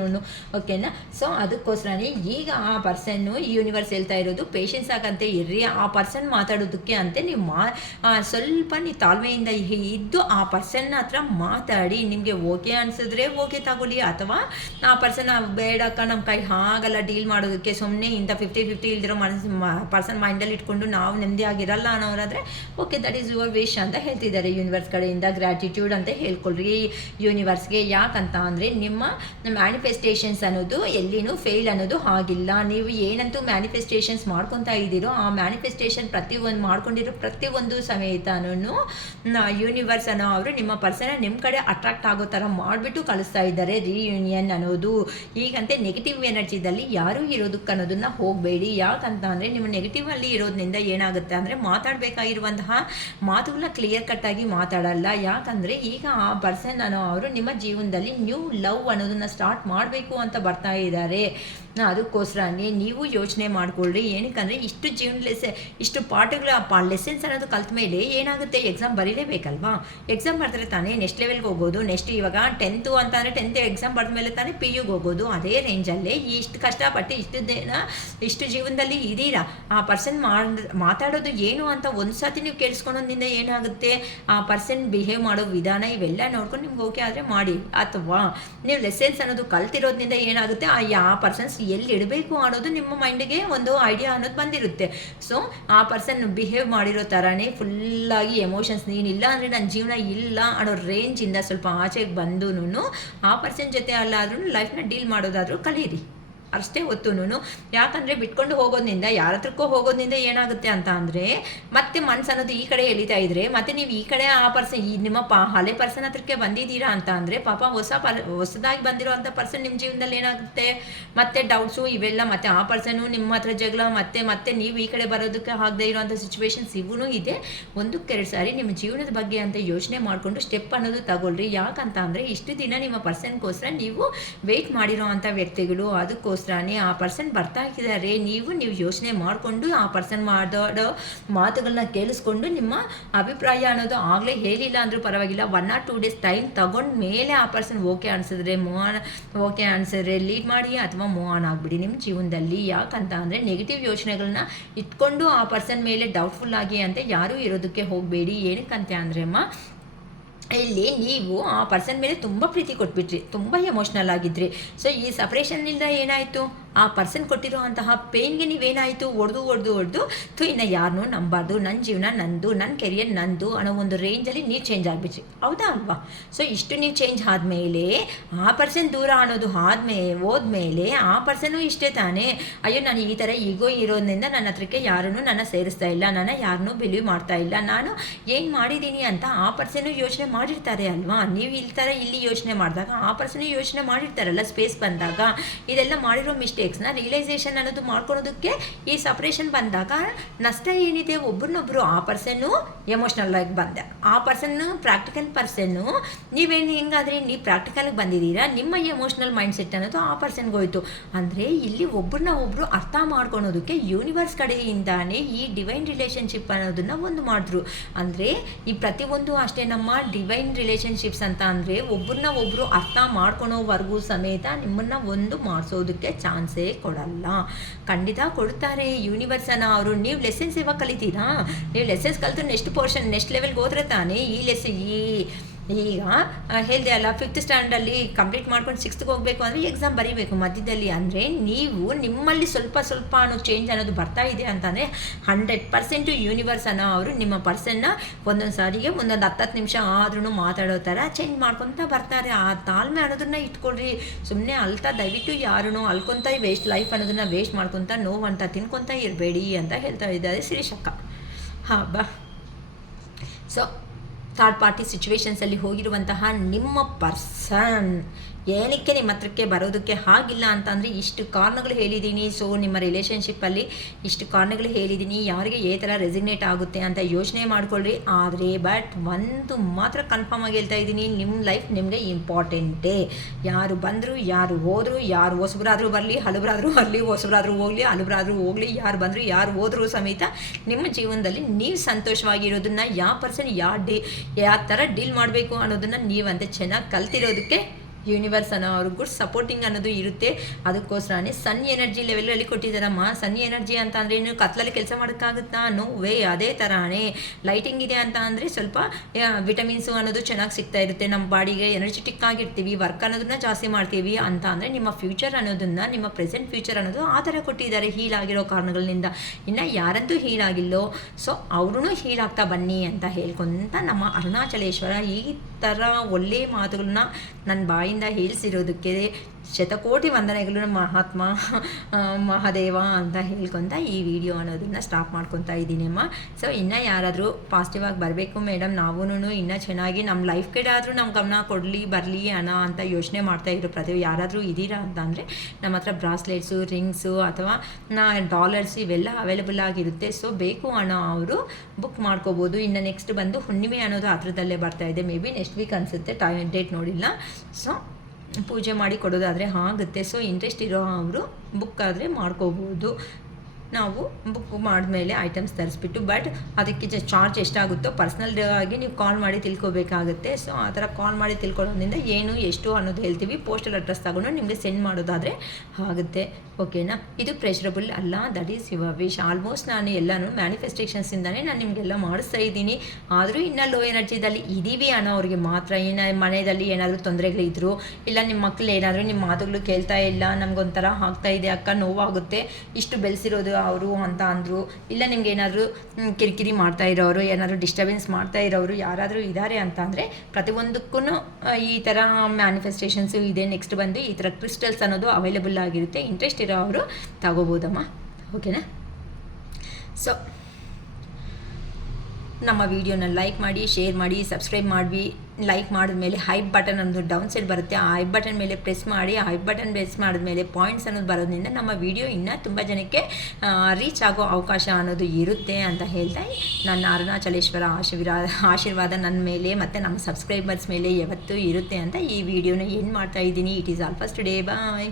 ಓಕೆನಾ. ಸೊ ಅದಕ್ಕೋಸ್ಕರನೇ ಈಗ ಆ ಪರ್ಸನ್ನು ಯೂನಿವರ್ಸ್ ಹೇಳ್ತಾ ಇರೋದು ಪೇಷನ್ಸ್ ಆಗಂತೆ ಇರ್ರಿ. ಆ ಪರ್ಸನ್ ಮಾತಾಡೋದಕ್ಕೆ ಅಂತೆ ನೀವು ಸ್ವಲ್ಪ ನೀವು ತಾಳ್ಮೆಯಿಂದ ಇದ್ದು ಆ ಪರ್ಸನ್ ಹತ್ರ ಮಾತಾಡಿ. ನಿಮಗೆ ಓಕೆ ಅನಿಸಿದ್ರೆ ಓಕೆ ತಗೊಳ್ಳಿ, ಅಥವಾ ಆ ಪರ್ಸನ್ ಬೇಡಕ್ಕ ನಮ್ಮ ಕೈ ಹಾಗಲ್ಲ ಡೀಲ್ ಮಾಡೋದಕ್ಕೆ, ಸುಮ್ಮನೆ ಇಂಥ 50-50 ಇಲ್ದಿರೋ ಪರ್ಸನ್ ಮೈಂಡಲ್ಲಿ ಇಟ್ಕೊಂಡು ನಾವು ನೆಮ್ಮದಿ ಆಗಿರಲ್ಲ ಅನ್ನೋರಾದರೆ okay, that is your wish ಅಂತ ಹೇಳ್ತಿದ್ದಾರೆ ಯೂನಿವರ್ಸ್ ಕಡೆಯಿಂದ. ಗ್ರ್ಯಾಟಿಟ್ಯೂಡ್ ಅಂತ ಹೇಳ್ಕೊಳ್ರಿ ಯೂನಿವರ್ಸ್ಗೆ. ಯಾಕಂತ ಅಂದರೆ ನಿಮ್ಮ ಮ್ಯಾನಿಫೆಸ್ಟೇಷನ್ಸ್ ಅನ್ನೋದು ಎಲ್ಲಿನೂ ಫೇಲ್ ಅನ್ನೋದು ಆಗಿಲ್ಲ. ನೀವು ಏನಂತೂ ಮ್ಯಾನಿಫೆಸ್ಟೇಷನ್ಸ್ ಮಾಡ್ಕೊತಾ ಇದ್ದೀರೋ ಆ ಮ್ಯಾನಿಫೆಸ್ಟೇಷನ್ ಮಾಡ್ಕೊಂಡಿರೋ ಪ್ರತಿಯೊಂದು ಸಮೇತನೂ ಯೂನಿವರ್ಸ್ ಅನ್ನೋ ಅವರು ನಿಮ್ಮ ಪರ್ಸನ್ ನಿಮ್ಮ ಕಡೆ ಅಟ್ರಾಕ್ಟ್ ಆಗೋ ಥರ ಮಾಡಿಬಿಟ್ಟು ಕಳಿಸ್ತಾ ಇದ್ದಾರೆ. ರಿಯೂನಿಯನ್ ಅನ್ನೋದು ಈಗಂತೆ ನೆಗೆಟಿವ್ ಎನರ್ಜಿದಲ್ಲಿ ಯಾರೂ ಇರೋದಕ್ಕೆ ಅನ್ನೋದನ್ನು ಹೋಗಬೇಡಿ. ಯಾಕಂತ ಅಂದರೆ ನಿಮ್ಮ ನೆಗೆಟಿವ್ ಅಲ್ಲಿ ಇರೋದ್ರಿಂದ ಏನಾಗುತ್ತೆ ಅಂದರೆ ಮಾತಾಡಬೇಕಾಗಿರುವಂತಹ ಮಾತುಗಳನ್ನ ಕ್ಲಿಯರ್ ಕಟ್ಟಾಗಿ ಮಾತಾಡಲ್ಲ. ಯಾಕಂದರೆ ಈಗ ಆ ಪರ್ಸನ್ ಅನ್ನೋ ಅವರು ನಿಮ್ಮ ಜೀವನದಲ್ಲಿ ನ್ಯೂ ಲವ್ ಅನ್ನೋದನ್ನು ಸ್ಟಾರ್ಟ್ ಮಾಡಬೇಕು ಅಂತ ಬರ್ತಾ ಇದ್ದಾರೆ. ಅದಕ್ಕೋಸ್ಕರನೇ ನೀವು ಯೋಚನೆ ಮಾಡ್ಕೊಳ್ರಿ. ಏನಕ್ಕಂದರೆ ಇಷ್ಟು ಇಷ್ಟು ಪಾಠಗಳ ಲೆಸನ್ಸ್ ಅನ್ನೋದು ಕಲ್ತ ಮೇಲೆ ಏನಾಗುತ್ತೆ, ಎಕ್ಸಾಮ್ ಬರೀಲೇಬೇಕಲ್ವಾ. ಎಕ್ಸಾಮ್ ಬರೆದ್ರೆ ತಾನೇ ನೆಕ್ಸ್ಟ್ ಲೆವೆಲ್ಗೆ ಹೋಗೋದು. ನೆಕ್ಸ್ಟ್ ಇವಾಗ 10th ಅಂತಂದರೆ 10th ಎಕ್ಸಾಮ್ ಬರೆದ ಮೇಲೆ ತಾನೇ PUಗೆ ಹೋಗೋದು. ಅದೇ ರೇಂಜಲ್ಲೇ ಇಷ್ಟು ಕಷ್ಟಪಟ್ಟು ಇಷ್ಟು ಜೀವನದಲ್ಲಿ ಇದ್ದೀರಾ. ಆ ಪರ್ಸನ್ ಮಾತಾಡೋದು ಏನು ಅಂತ ಒಂದು ಸರ್ತಿ ನೀವು ಕೇಳಿಸ್ಕೊಳೋದ್ರಿಂದ ಏನಾಗುತ್ತೆ, ಆ ಪರ್ಸನ್ ಬಿಹೇವ್ ಮಾಡೋ ವಿಧಾನ ಇವೆಲ್ಲ ನೋಡ್ಕೊಂಡು ನಿಮ್ಗೆ ಓಕೆ ಆದರೆ ಮಾಡಿ. ಅಥವಾ ನೀವು ಲೆಸನ್ಸ್ ಅನ್ನೋದು ಕಲ್ತಿರೋದ್ರಿಂದ ಏನಾಗುತ್ತೆ, ಆ ಪರ್ಸನ್ಸ್ ಎಲ್ಲಿ ಇಡಬೇಕು ಅನ್ನೋದು ನಿಮ್ಮ ಮೈಂಡಿಗೆ ಒಂದು ಐಡಿಯಾ ಅನ್ನೋದು ಬಂದಿರುತ್ತೆ. ಸೊ ಆ ಪರ್ಸನ್ ಬಿಹೇವ್ ಮಾಡಿರೋ ಥರನೇ ಫುಲ್ಲಾಗಿ ಎಮೋಷನ್ಸ್ ನೀನಿಲ್ಲ ಅಂದರೆ ನನ್ನ ಜೀವನ ಇಲ್ಲ ಅನ್ನೋ ರೇಂಜಿಂದ ಸ್ವಲ್ಪ ಆಚೆಗೆ ಬಂದು ಆ ಪರ್ಸನ್ ಜೊತೆ ಅಲ್ಲಾದ್ರೂ ಲೈಫ್ನ ಡೀಲ್ ಮಾಡೋದಾದರೂ ಕಲೀರಿ. ಅಷ್ಟೇ ಹೊತ್ತುನು. ಯಾಕಂದರೆ ಬಿಟ್ಕೊಂಡು ಹೋಗೋದ್ರಿಂದ, ಯಾರ ಹತ್ರಕ್ಕೋ ಹೋಗೋದ್ರಿಂದ ಏನಾಗುತ್ತೆ ಅಂತ ಅಂದರೆ ಮತ್ತೆ ಮನಸ್ಸು ಅನ್ನೋದು ಈ ಕಡೆ ಎಳಿತಾ ಇದ್ರೆ ಮತ್ತೆ ನೀವು ಈ ಕಡೆ ಆ ಪರ್ಸನ್ ನಿಮ್ಮ ಹಳೆ ಪರ್ಸನ್ ಹತ್ರಕ್ಕೆ ಬಂದಿದ್ದೀರಾ ಅಂತ ಅಂದರೆ ಪಾಪ ಹೊಸದಾಗಿ ಬಂದಿರೋ ಅಂಥ ಪರ್ಸನ್ ನಿಮ್ಮ ಜೀವನದಲ್ಲಿ ಏನಾಗುತ್ತೆ ಮತ್ತೆ ಡೌಟ್ಸು ಇವೆಲ್ಲ, ಮತ್ತೆ ಆ ಪರ್ಸನ್ನು ನಿಮ್ಮ ಹತ್ರ ಜಗಳ, ಮತ್ತೆ ನೀವು ಈ ಕಡೆ ಬರೋದಕ್ಕೆ ಆಗದೆ ಇರೋವಂಥ ಸಿಚುವೇಶನ್ಸ್ ಇವೂ ಇದೆ. ಒಂದಕ್ಕೆರಡು ಸಾರಿ ನಿಮ್ಮ ಜೀವನದ ಬಗ್ಗೆ ಅಂತ ಯೋಚನೆ ಮಾಡಿಕೊಂಡು ಸ್ಟೆಪ್ ಅನ್ನೋದು ತಗೊಳ್ರಿ. ಯಾಕಂತ ಅಂದರೆ ಇಷ್ಟು ದಿನ ನಿಮ್ಮ ಪರ್ಸನ್ಗೋಸ್ಕರ ನೀವು ವೆಯ್ಟ್ ಮಾಡಿರೋ ಅಂಥ ವ್ಯಕ್ತಿಗಳು, ಅದಕ್ಕೋಸ್ಕರ ಆ ಪರ್ಸನ್ ಬರ್ತಾ ಇದ್ದಾರೆ. ನೀವು ಯೋಚನೆ ಮಾಡಿಕೊಂಡು ಆ ಪರ್ಸನ್ ಮಾತಾಡೋ ಮಾತುಗಳನ್ನ ಕೇಳಿಸ್ಕೊಂಡು ನಿಮ್ಮ ಅಭಿಪ್ರಾಯ ಅನ್ನೋದು ಆಗಲೇ ಹೇಳಿಲ್ಲ ಅಂದರೂ ಪರವಾಗಿಲ್ಲ, 1 or 2 days ಟೈಮ್ ತಗೊಂಡ ಮೇಲೆ ಆ ಪರ್ಸನ್ ಓಕೆ ಅನಿಸಿದ್ರೆ ಲೀಡ್ ಮಾಡಿ ಅಥವಾ ಮೂವ್ ಆನ್ ಆಗಿಬಿಡಿ ನಿಮ್ಮ ಜೀವನದಲ್ಲಿ. ಯಾಕಂತ ಅಂದರೆ ನೆಗೆಟಿವ್ ಯೋಚನೆಗಳನ್ನ ಇಟ್ಕೊಂಡು ಆ ಪರ್ಸನ್ ಮೇಲೆ ಡೌಟ್ಫುಲ್ ಆಗಿ ಅಂತ ಯಾರೂ ಇರೋದಕ್ಕೆ ಹೋಗಬೇಡಿ. ಏನಕ್ಕಂತೆ ಅಂದರೆ ಇಲ್ಲಿ ನೀವು ಆ ಪರ್ಸನ್ ಮೇಲೆ ತುಂಬ ಪ್ರೀತಿ ಕೊಟ್ಬಿಟ್ರಿ, ತುಂಬ ಎಮೋಷ್ನಲ್ ಆಗಿದ್ರಿ. ಸೊ ಈ ಸಪ್ರೇಷನ್ನಿಂದ ಏನಾಯಿತು, ಆ ಪರ್ಸನ್ ಕೊಟ್ಟಿರೋ ಅಂತಹ ಪೇನ್ಗೆ ನೀವೇನಾಯಿತು, ಒಡೆದು ಇನ್ನು ಯಾರನ್ನೂ ನಂಬಾರ್ದು, ನನ್ನ ಜೀವನ ನಂದು, ನನ್ನ ಕೆರಿಯರ್ ನಂದು ಅನ್ನೋ ಒಂದು ರೇಂಜಲ್ಲಿ ನೀವು ಚೇಂಜ್ ಆಗಿಬಿಟ್ರಿ. ಹೌದಾ ಅಲ್ವಾ? ಸೊ ಇಷ್ಟು ನೀವು ಚೇಂಜ್ ಆದಮೇಲೆ ಆ ಪರ್ಸನ್ ದೂರ ಅನ್ನೋದು ಹೋದ್ಮೇಲೆ ಆ ಪರ್ಸನ್ನು ಇಷ್ಟೇ ತಾನೇ, ಅಯ್ಯೋ ನಾನು ಈ ಥರ ಈಗೋ ಇರೋದ್ರಿಂದ ನನ್ನ ಹತ್ರಕ್ಕೆ ಯಾರನ್ನೂ ನನ್ನ ಸೇರಿಸ್ತಾ ಇಲ್ಲ, ನನ್ನ ಯಾರನ್ನೂ ಬಿಲೀವ್ ಮಾಡ್ತಾ ಇಲ್ಲ, ನಾನು ಏನು ಮಾಡಿದ್ದೀನಿ ಅಂತ ಆ ಪರ್ಸನ್ನು ಯೋಚನೆ ಮಾಡಿರ್ತಾರೆ ಅಲ್ವಾ. ನೀವು ಇಲ್ಲಿ ಯೋಚನೆ ಮಾಡಿದಾಗ ಆ ಪರ್ಸನ್ ಯೋಚನೆ ಮಾಡಿರ್ತಾರಲ್ಲ ಸ್ಪೇಸ್ ಬಂದಾಗ. ಇದೆಲ್ಲ ಮಾಡಿರೋ ಮಿಸ್ಟೇಕ್ಸ್ನ ರಿಯಲೈಸೇಷನ್ ಅನ್ನೋದು ಮಾಡ್ಕೊಳೋದಕ್ಕೆ ಈ ಸಪ್ರೇಷನ್ ಬಂದಾಗ ನಷ್ಟ ಏನಿದೆ, ಒಬ್ಬರನ್ನೊಬ್ಬರು ಆ ಪರ್ಸನ್ನು ಎಮೋಷ್ನಲ್ ಆಗಿ ಬಂದ, ಆ ಪರ್ಸನ್ನು ಪ್ರಾಕ್ಟಿಕಲ್ ಪರ್ಸನ್ನು, ನೀವೇನು ಹೆಂಗಾದರೆ ನೀವು ಪ್ರಾಕ್ಟಿಕಲ್ಗೆ ಬಂದಿದ್ದೀರಾ, ನಿಮ್ಮ ಎಮೋಷ್ನಲ್ ಮೈಂಡ್ ಸೆಟ್ ಅನ್ನೋದು ಆ ಪರ್ಸನ್ಗೆ ಹೋಯ್ತು. ಅಂದರೆ ಇಲ್ಲಿ ಒಬ್ಬರನ್ನ ಒಬ್ಬರು ಅರ್ಥ ಮಾಡ್ಕೊಳೋದಕ್ಕೆ ಯೂನಿವರ್ಸ್ ಕಡೆಯಿಂದಾನೇ ಈ ಡಿವೈನ್ ರಿಲೇಷನ್ಶಿಪ್ ಅನ್ನೋದನ್ನು ಒಂದು ಮಾಡಿದ್ರು. ಅಂದರೆ ಈ ಪ್ರತಿಯೊಂದು ಅಷ್ಟೇ ನಮ್ಮ ಡಿವೈನ್ ರಿಲೇಷನ್ಶಿಪ್ಸ್ ಅಂತ ಅಂದರೆ ಒಬ್ಬರನ್ನ ಒಬ್ಬರು ಅರ್ಥ ಮಾಡ್ಕೊಳೋವರೆಗೂ ಸಮೇತ ನಿಮ್ಮನ್ನು ಒಂದು ಮಾಡಿಸೋದಕ್ಕೆ ಚಾನ್ಸೇ ಕೊಡಲ್ಲ. ಖಂಡಿತ ಕೊಡ್ತಾರೆ ಯೂನಿವರ್ಸನ್ನು ಅವರು. ನೀವು ಲೆಸನ್ಸ್ ಇವಾಗ ಕಲಿತೀರಾ, ನೀವು ಲೆಸನ್ಸ್ ಕಲಿತು ನೆಕ್ಸ್ಟ್ ಲೆವೆಲ್ಗೆ ಹೋದ್ರೆ ತಾನೇ ಈಗ ಹೇಳಿದೆ ಅಲ್ಲ, 5th ಸ್ಟ್ಯಾಂಡರ್ಡಲ್ಲಿ ಕಂಪ್ಲೀಟ್ ಮಾಡ್ಕೊಂಡು 6th ಹೋಗಬೇಕು ಅಂದರೆ ಎಕ್ಸಾಮ್ ಬರೀಬೇಕು ಮಧ್ಯದಲ್ಲಿ. ಅಂದರೆ ನೀವು ನಿಮ್ಮಲ್ಲಿ ಸ್ವಲ್ಪ ಅನ್ನೋ ಚೇಂಜ್ ಅನ್ನೋದು ಬರ್ತಾ ಇದೆ ಅಂತಂದರೆ 100% ಯೂನಿವರ್ಸ್ ಅನ್ನೋ ಅವರು ನಿಮ್ಮ ಪರ್ಸನ್ನ ಒಂದೊಂದು ಸಾರಿಗೆ 10 ನಿಮಿಷ ಆದ್ರೂ ಮಾತಾಡೋ ಥರ ಚೇಂಜ್ ಮಾಡ್ಕೊತ ಬರ್ತಾರೆ. ಆ ತಾಳ್ಮೆ ಅನ್ನೋದನ್ನ ಇಟ್ಕೊಳ್ರಿ. ಸುಮ್ಮನೆ ದಯವಿಟ್ಟು ಯಾರೂ ಅಲ್ಕೊತ ಲೈಫ್ ಅನ್ನೋದನ್ನ ವೇಸ್ಟ್ ಮಾಡ್ಕೊತ ನೋವಂತ ತಿನ್ಕೊತ ಇರಬೇಡಿ ಅಂತ ಹೇಳ್ತಾ ಇದ್ದಾರೆ ಶಿರೀಷಕ್ಕ. ಸೊ ಥರ್ಡ್ ಪಾರ್ಟಿ ಸಿಚುವೇಶನ್ಸಲ್ಲಿ ಹೋಗಿರುವಂತಹ ನಿಮ್ಮ ಪರ್ಸನ್ ಏನಕ್ಕೆ ನಿಮ್ಮ ಹತ್ರಕ್ಕೆ ಬರೋದಕ್ಕೆ ಆಗಿಲ್ಲ ಅಂತಂದರೆ ಇಷ್ಟು ಕಾರಣಗಳು ಹೇಳಿದ್ದೀನಿ. ಸೊ ನಿಮ್ಮ ರಿಲೇಷನ್ಶಿಪ್ಪಲ್ಲಿ ಇಷ್ಟು ಕಾರಣಗಳು ಹೇಳಿದ್ದೀನಿ, ಯಾರಿಗೆ ಈ ಥರ ರೆಸಿಗ್ನೇಟ್ ಆಗುತ್ತೆ ಅಂತ ಯೋಚನೆ ಮಾಡ್ಕೊಳ್ರಿ. ಆದರೆ ಬಟ್ ಒಂದು ಮಾತ್ರ ಕನ್ಫರ್ಮ್ ಆಗಿ ಹೇಳ್ತಾ ಇದ್ದೀನಿ, ನಿಮ್ಮ ಲೈಫ್ ನಿಮಗೆ ಇಂಪಾರ್ಟೆಂಟೇ. ಯಾರು ಬಂದರು ಯಾರು ಹೋದರು, ಯಾರು ಹೊಸಬರಾದರೂ ಬರಲಿ ಹಲಬರಾದರೂ ಬರಲಿ, ಹೊಸಬರಾದರೂ ಹೋಗಲಿ ಹಲಬರಾದರೂ ಹೋಗಲಿ, ಯಾರು ಬಂದರು ಯಾರು ಹೋದರೂ ಸಮೇತ ನಿಮ್ಮ ಜೀವನದಲ್ಲಿ ನೀವು ಸಂತೋಷವಾಗಿರೋದನ್ನು ಯಾವ ಪರ್ಸನ್ ಯಾವ ಥರ ಡೀಲ್ ಮಾಡಬೇಕು ಅನ್ನೋದನ್ನು ನೀವಂತೆ ಚೆನ್ನಾಗಿ ಕಲ್ತಿರೋದಕ್ಕೆ ಯೂನಿವರ್ಸ್ ಅನ್ನೋ ಅವ್ರಿಗೆ ಗುಡ್ ಸಪೋರ್ಟಿಂಗ್ ಅನ್ನೋದು ಇರುತ್ತೆ. ಅದಕ್ಕೋಸ್ಕರನೇ ಸನ್ ಎನರ್ಜಿ ಲೆವೆಲಲ್ಲಿ ಕೊಟ್ಟಿದ್ದಾರಮ್ಮ. ಸನ್ ಎನರ್ಜಿ ಅಂತ ಅಂದರೆ ಏನು ಕತ್ಲಲ್ಲಿ ಕೆಲಸ ಮಾಡೋಕ್ಕಾಗುತ್ತಾ? No way. ಅದೇ ಥರನೇ ಲೈಟಿಂಗ್ ಇದೆ ಅಂತ ಅಂದರೆ ಸ್ವಲ್ಪ ವಿಟಮಿನ್ಸು ಅನ್ನೋದು ಚೆನ್ನಾಗಿ ಸಿಗ್ತಾ ಇರುತ್ತೆ, ನಮ್ಮ ಬಾಡಿಗೆ ಎನರ್ಜೆಟಿಕ್ ಆಗಿರ್ತೀವಿ, ವರ್ಕ್ ಅನ್ನೋದನ್ನ ಜಾಸ್ತಿ ಮಾಡ್ತೀವಿ ಅಂತ ಅಂದರೆ ನಿಮ್ಮ ಫ್ಯೂಚರ್ ಅನ್ನೋದನ್ನು, ನಿಮ್ಮ ಪ್ರೆಸೆಂಟ್ ಫ್ಯೂಚರ್ ಅನ್ನೋದು ಆ ಥರ ಕೊಟ್ಟಿದ್ದಾರೆ ಹೀಲ್ ಆಗಿರೋ ಕಾರಣಗಳಿಂದ. ಇನ್ನು ಯಾರಂತೂ ಹೀಲ್ ಆಗಿಲ್ಲೋ ಸೊ ಅವ್ರೂ ಹೀಲ್ ಆಗ್ತಾ ಬನ್ನಿ ಅಂತ ಹೇಳ್ಕೊಂತ ನಮ್ಮ ಅರುಣಾಚಲೇಶ್ವರ ಈ ಥರ ಒಳ್ಳೆಯ ಮಾತುಗಳನ್ನ ನನ್ನ ಬಾಯಿಂದ ಹೇಳಿಸಿರೋದಕ್ಕೆ ಶತಕೋಟಿ ವಂದನೆಗಳು ಮಹಾತ್ಮ ಮಹಾದೇವ ಅಂತ ಹೇಳ್ಕೊತ ಈ ವಿಡಿಯೋ ಅನ್ನೋದನ್ನು ಸ್ಟಾಪ್ ಮಾಡ್ಕೊತಾ ಇದ್ದೀನಿ ಅಮ್ಮ. ಸೊ ಇನ್ನೂ ಯಾರಾದರೂ ಪಾಸಿಟಿವ್ ಆಗಿ ಬರಬೇಕು ಮೇಡಮ್, ನಾವೂ ಇನ್ನೂ ಚೆನ್ನಾಗಿ ನಮ್ಮ ಲೈಫ್ ಕಡೆ ಆದರೂ ನಮ್ಮ ಗಮನ ಕೊಡಲಿ ಬರಲಿ ಅಣ್ಣ ಅಂತ ಯೋಚನೆ ಮಾಡ್ತಾ ಇರೋ ಯಾರಾದರೂ ಇದ್ದೀರಾ ಅಂತ ಅಂದರೆ ನಮ್ಮ ಹತ್ರ ಬ್ರಾಸ್ಲೆಟ್ಸು, ರಿಂಗ್ಸು ಅಥವಾ ಡಾಲರ್ಸ್ ಇವೆಲ್ಲ ಅವೈಲೇಬಲ್ ಆಗಿರುತ್ತೆ. ಸೊ ಬೇಕು ಅಣ್ಣ ಅವರು ಬುಕ್ ಮಾಡ್ಕೋಬೋದು. ಇನ್ನು ನೆಕ್ಸ್ಟ್ ಬಂದು ಹುಣ್ಣಿಮೆ ಅನ್ನೋದು ಹತ್ರದಲ್ಲೇ ಬರ್ತಾ ಇದೆ, ಮೇ ಬಿ ನೆಕ್ಸ್ಟ್ ವೀಕ್ ಅನಿಸುತ್ತೆ, ಡೇಟ್ ನೋಡಿಲ್ಲ. ಸೊ ಪೂಜೆ ಮಾಡಿ ಕೊಡೋದಾದರೆ ಆಗುತ್ತೆ. ಸೊ ಇಂಟ್ರೆಸ್ಟ್ ಇರೋ ಅವರು ಬುಕ್ ಆದರೆ ಮಾಡ್ಕೋಬೋದು. ನಾವು ಬುಕ್ ಮಾಡಿದ್ಮೇಲೆ ಐಟಮ್ಸ್ ತರಿಸ್ಬಿಟ್ಟು, ಬಟ್ ಅದಕ್ಕೆ ಚಾರ್ಜ್ ಎಷ್ಟಾಗುತ್ತೋ ಪರ್ಸ್ನಲ್ ಆಗಿ ನೀವು ಕಾಲ್ ಮಾಡಿ ತಿಳ್ಕೊಬೇಕಾಗುತ್ತೆ. ಸೊ ಆ ಥರ ಕಾಲ್ ಮಾಡಿ ತಿಳ್ಕೊಳ್ಳೋದ್ರಿಂದ ಏನು ಎಷ್ಟು ಅನ್ನೋದು ಹೇಳ್ತೀವಿ, ಪೋಸ್ಟಲ್ ಅಡ್ರೆಸ್ ತಗೊಂಡು ನಿಮಗೆ ಸೆಂಡ್ ಮಾಡೋದಾದರೆ ಆಗುತ್ತೆ. ಓಕೆನಾ? ಇದು ಪ್ರೆಷರಬಲ್ ಅಲ್ಲ, that is your wish. Almost ನಾನು ಎಲ್ಲನೂ ಮ್ಯಾನಿಫೆಸ್ಟೇಷನ್ಸಿಂದನೇ ನಾನು ನಿಮಗೆಲ್ಲ ಮಾಡಿಸ್ತಾ ಇದ್ದೀನಿ. ಆದರೂ ಇನ್ನೂ ಲೋ ಎನರ್ಜಿದಲ್ಲಿ ಇದ್ದೀವಿ ಅನ್ನೋರಿಗೆ ಮಾತ್ರ, ಇನ್ನು ಮನೆಯಲ್ಲಿ ಏನಾದರೂ ತೊಂದರೆಗಳಿದ್ರು, ಇಲ್ಲ ನಿಮ್ಮ ಮಕ್ಕಳು ಏನಾದರೂ ನಿಮ್ಮ ಮಾತುಗಳು ಕೇಳ್ತಾ ಇಲ್ಲ, ನಮಗೊಂಥರ ಆಗ್ತಾ ಇದೆ ಅಕ್ಕ, ನೋವಾಗುತ್ತೆ, ಇಷ್ಟು ಬೆಳೆಸಿರೋದು ಅವರು ಅಂತ ಅಂದರು, ಇಲ್ಲ ನಿಮ್ಗೆ ಏನಾದರೂ ಕಿರಿಕಿರಿ ಮಾಡ್ತಾ ಇರೋರು, ಏನಾದರೂ ಡಿಸ್ಟರ್ಬೆನ್ಸ್ ಮಾಡ್ತಾ ಇರೋರು ಯಾರಾದರೂ ಇದ್ದಾರೆ ಅಂತ ಅಂದರೆ ಪ್ರತಿಯೊಂದಕ್ಕೂ ಈ ಥರ ಮ್ಯಾನಿಫೆಸ್ಟೇಷನ್ಸು ಇದೆ. ನೆಕ್ಸ್ಟ್ ಬಂದು ಈ ಥರ ಕ್ರಿಸ್ಟಲ್ಸ್ ಅನ್ನೋದು ಅವೈಲೇಬಲ್ ಆಗಿರುತ್ತೆ, ಇಂಟ್ರೆಸ್ಟ್ ಇರೋ ಅವರು ತಗೋಬೋದಮ್ಮ. ಓಕೆನಾ? ಸೊ ನಮ್ಮ ವಿಡಿಯೋನ ಲೈಕ್ ಮಾಡಿ, ಶೇರ್ ಮಾಡಿ, ಸಬ್ಸ್ಕ್ರೈಬ್ ಮಾಡಿ. ಲೈಕ್ ಮಾಡಿದ್ಮೇಲೆ ಹೈಪ್ ಬಟನ್ ಅನ್ನೋದು ಡೌನ್ ಸೈಡ್ ಬರುತ್ತೆ, ಆ ಹೈಪ್ ಬಟನ್ ಮೇಲೆ ಪ್ರೆಸ್ ಮಾಡಿ. ಆ ಹೈಪ್ ಬಟನ್ ಪ್ರೆಸ್ ಮಾಡಿದ್ಮೇಲೆ ಪಾಯಿಂಟ್ಸ್ ಅನ್ನೋದು ಬರೋದ್ರಿಂದ ನಮ್ಮ ವಿಡಿಯೋ ಇನ್ನೂ ತುಂಬ ಜನಕ್ಕೆ ರೀಚ್ ಆಗೋ ಅವಕಾಶ ಅನ್ನೋದು ಇರುತ್ತೆ ಅಂತ ಹೇಳ್ತಾ, ನನ್ನ ಅರುಣಾಚಲೇಶ್ವರ ಆಶೀರ್ವಾದ ನನ್ನ ಮೇಲೆ ಮತ್ತು ನಮ್ಮ ಸಬ್ಸ್ಕ್ರೈಬರ್ಸ್ ಮೇಲೆ ಯಾವತ್ತೂ ಇರುತ್ತೆ ಅಂತ ಈ ವಿಡಿಯೋನ ಏನು ಮಾಡ್ತಾ ಇದ್ದೀನಿ. It is all first day. Bye.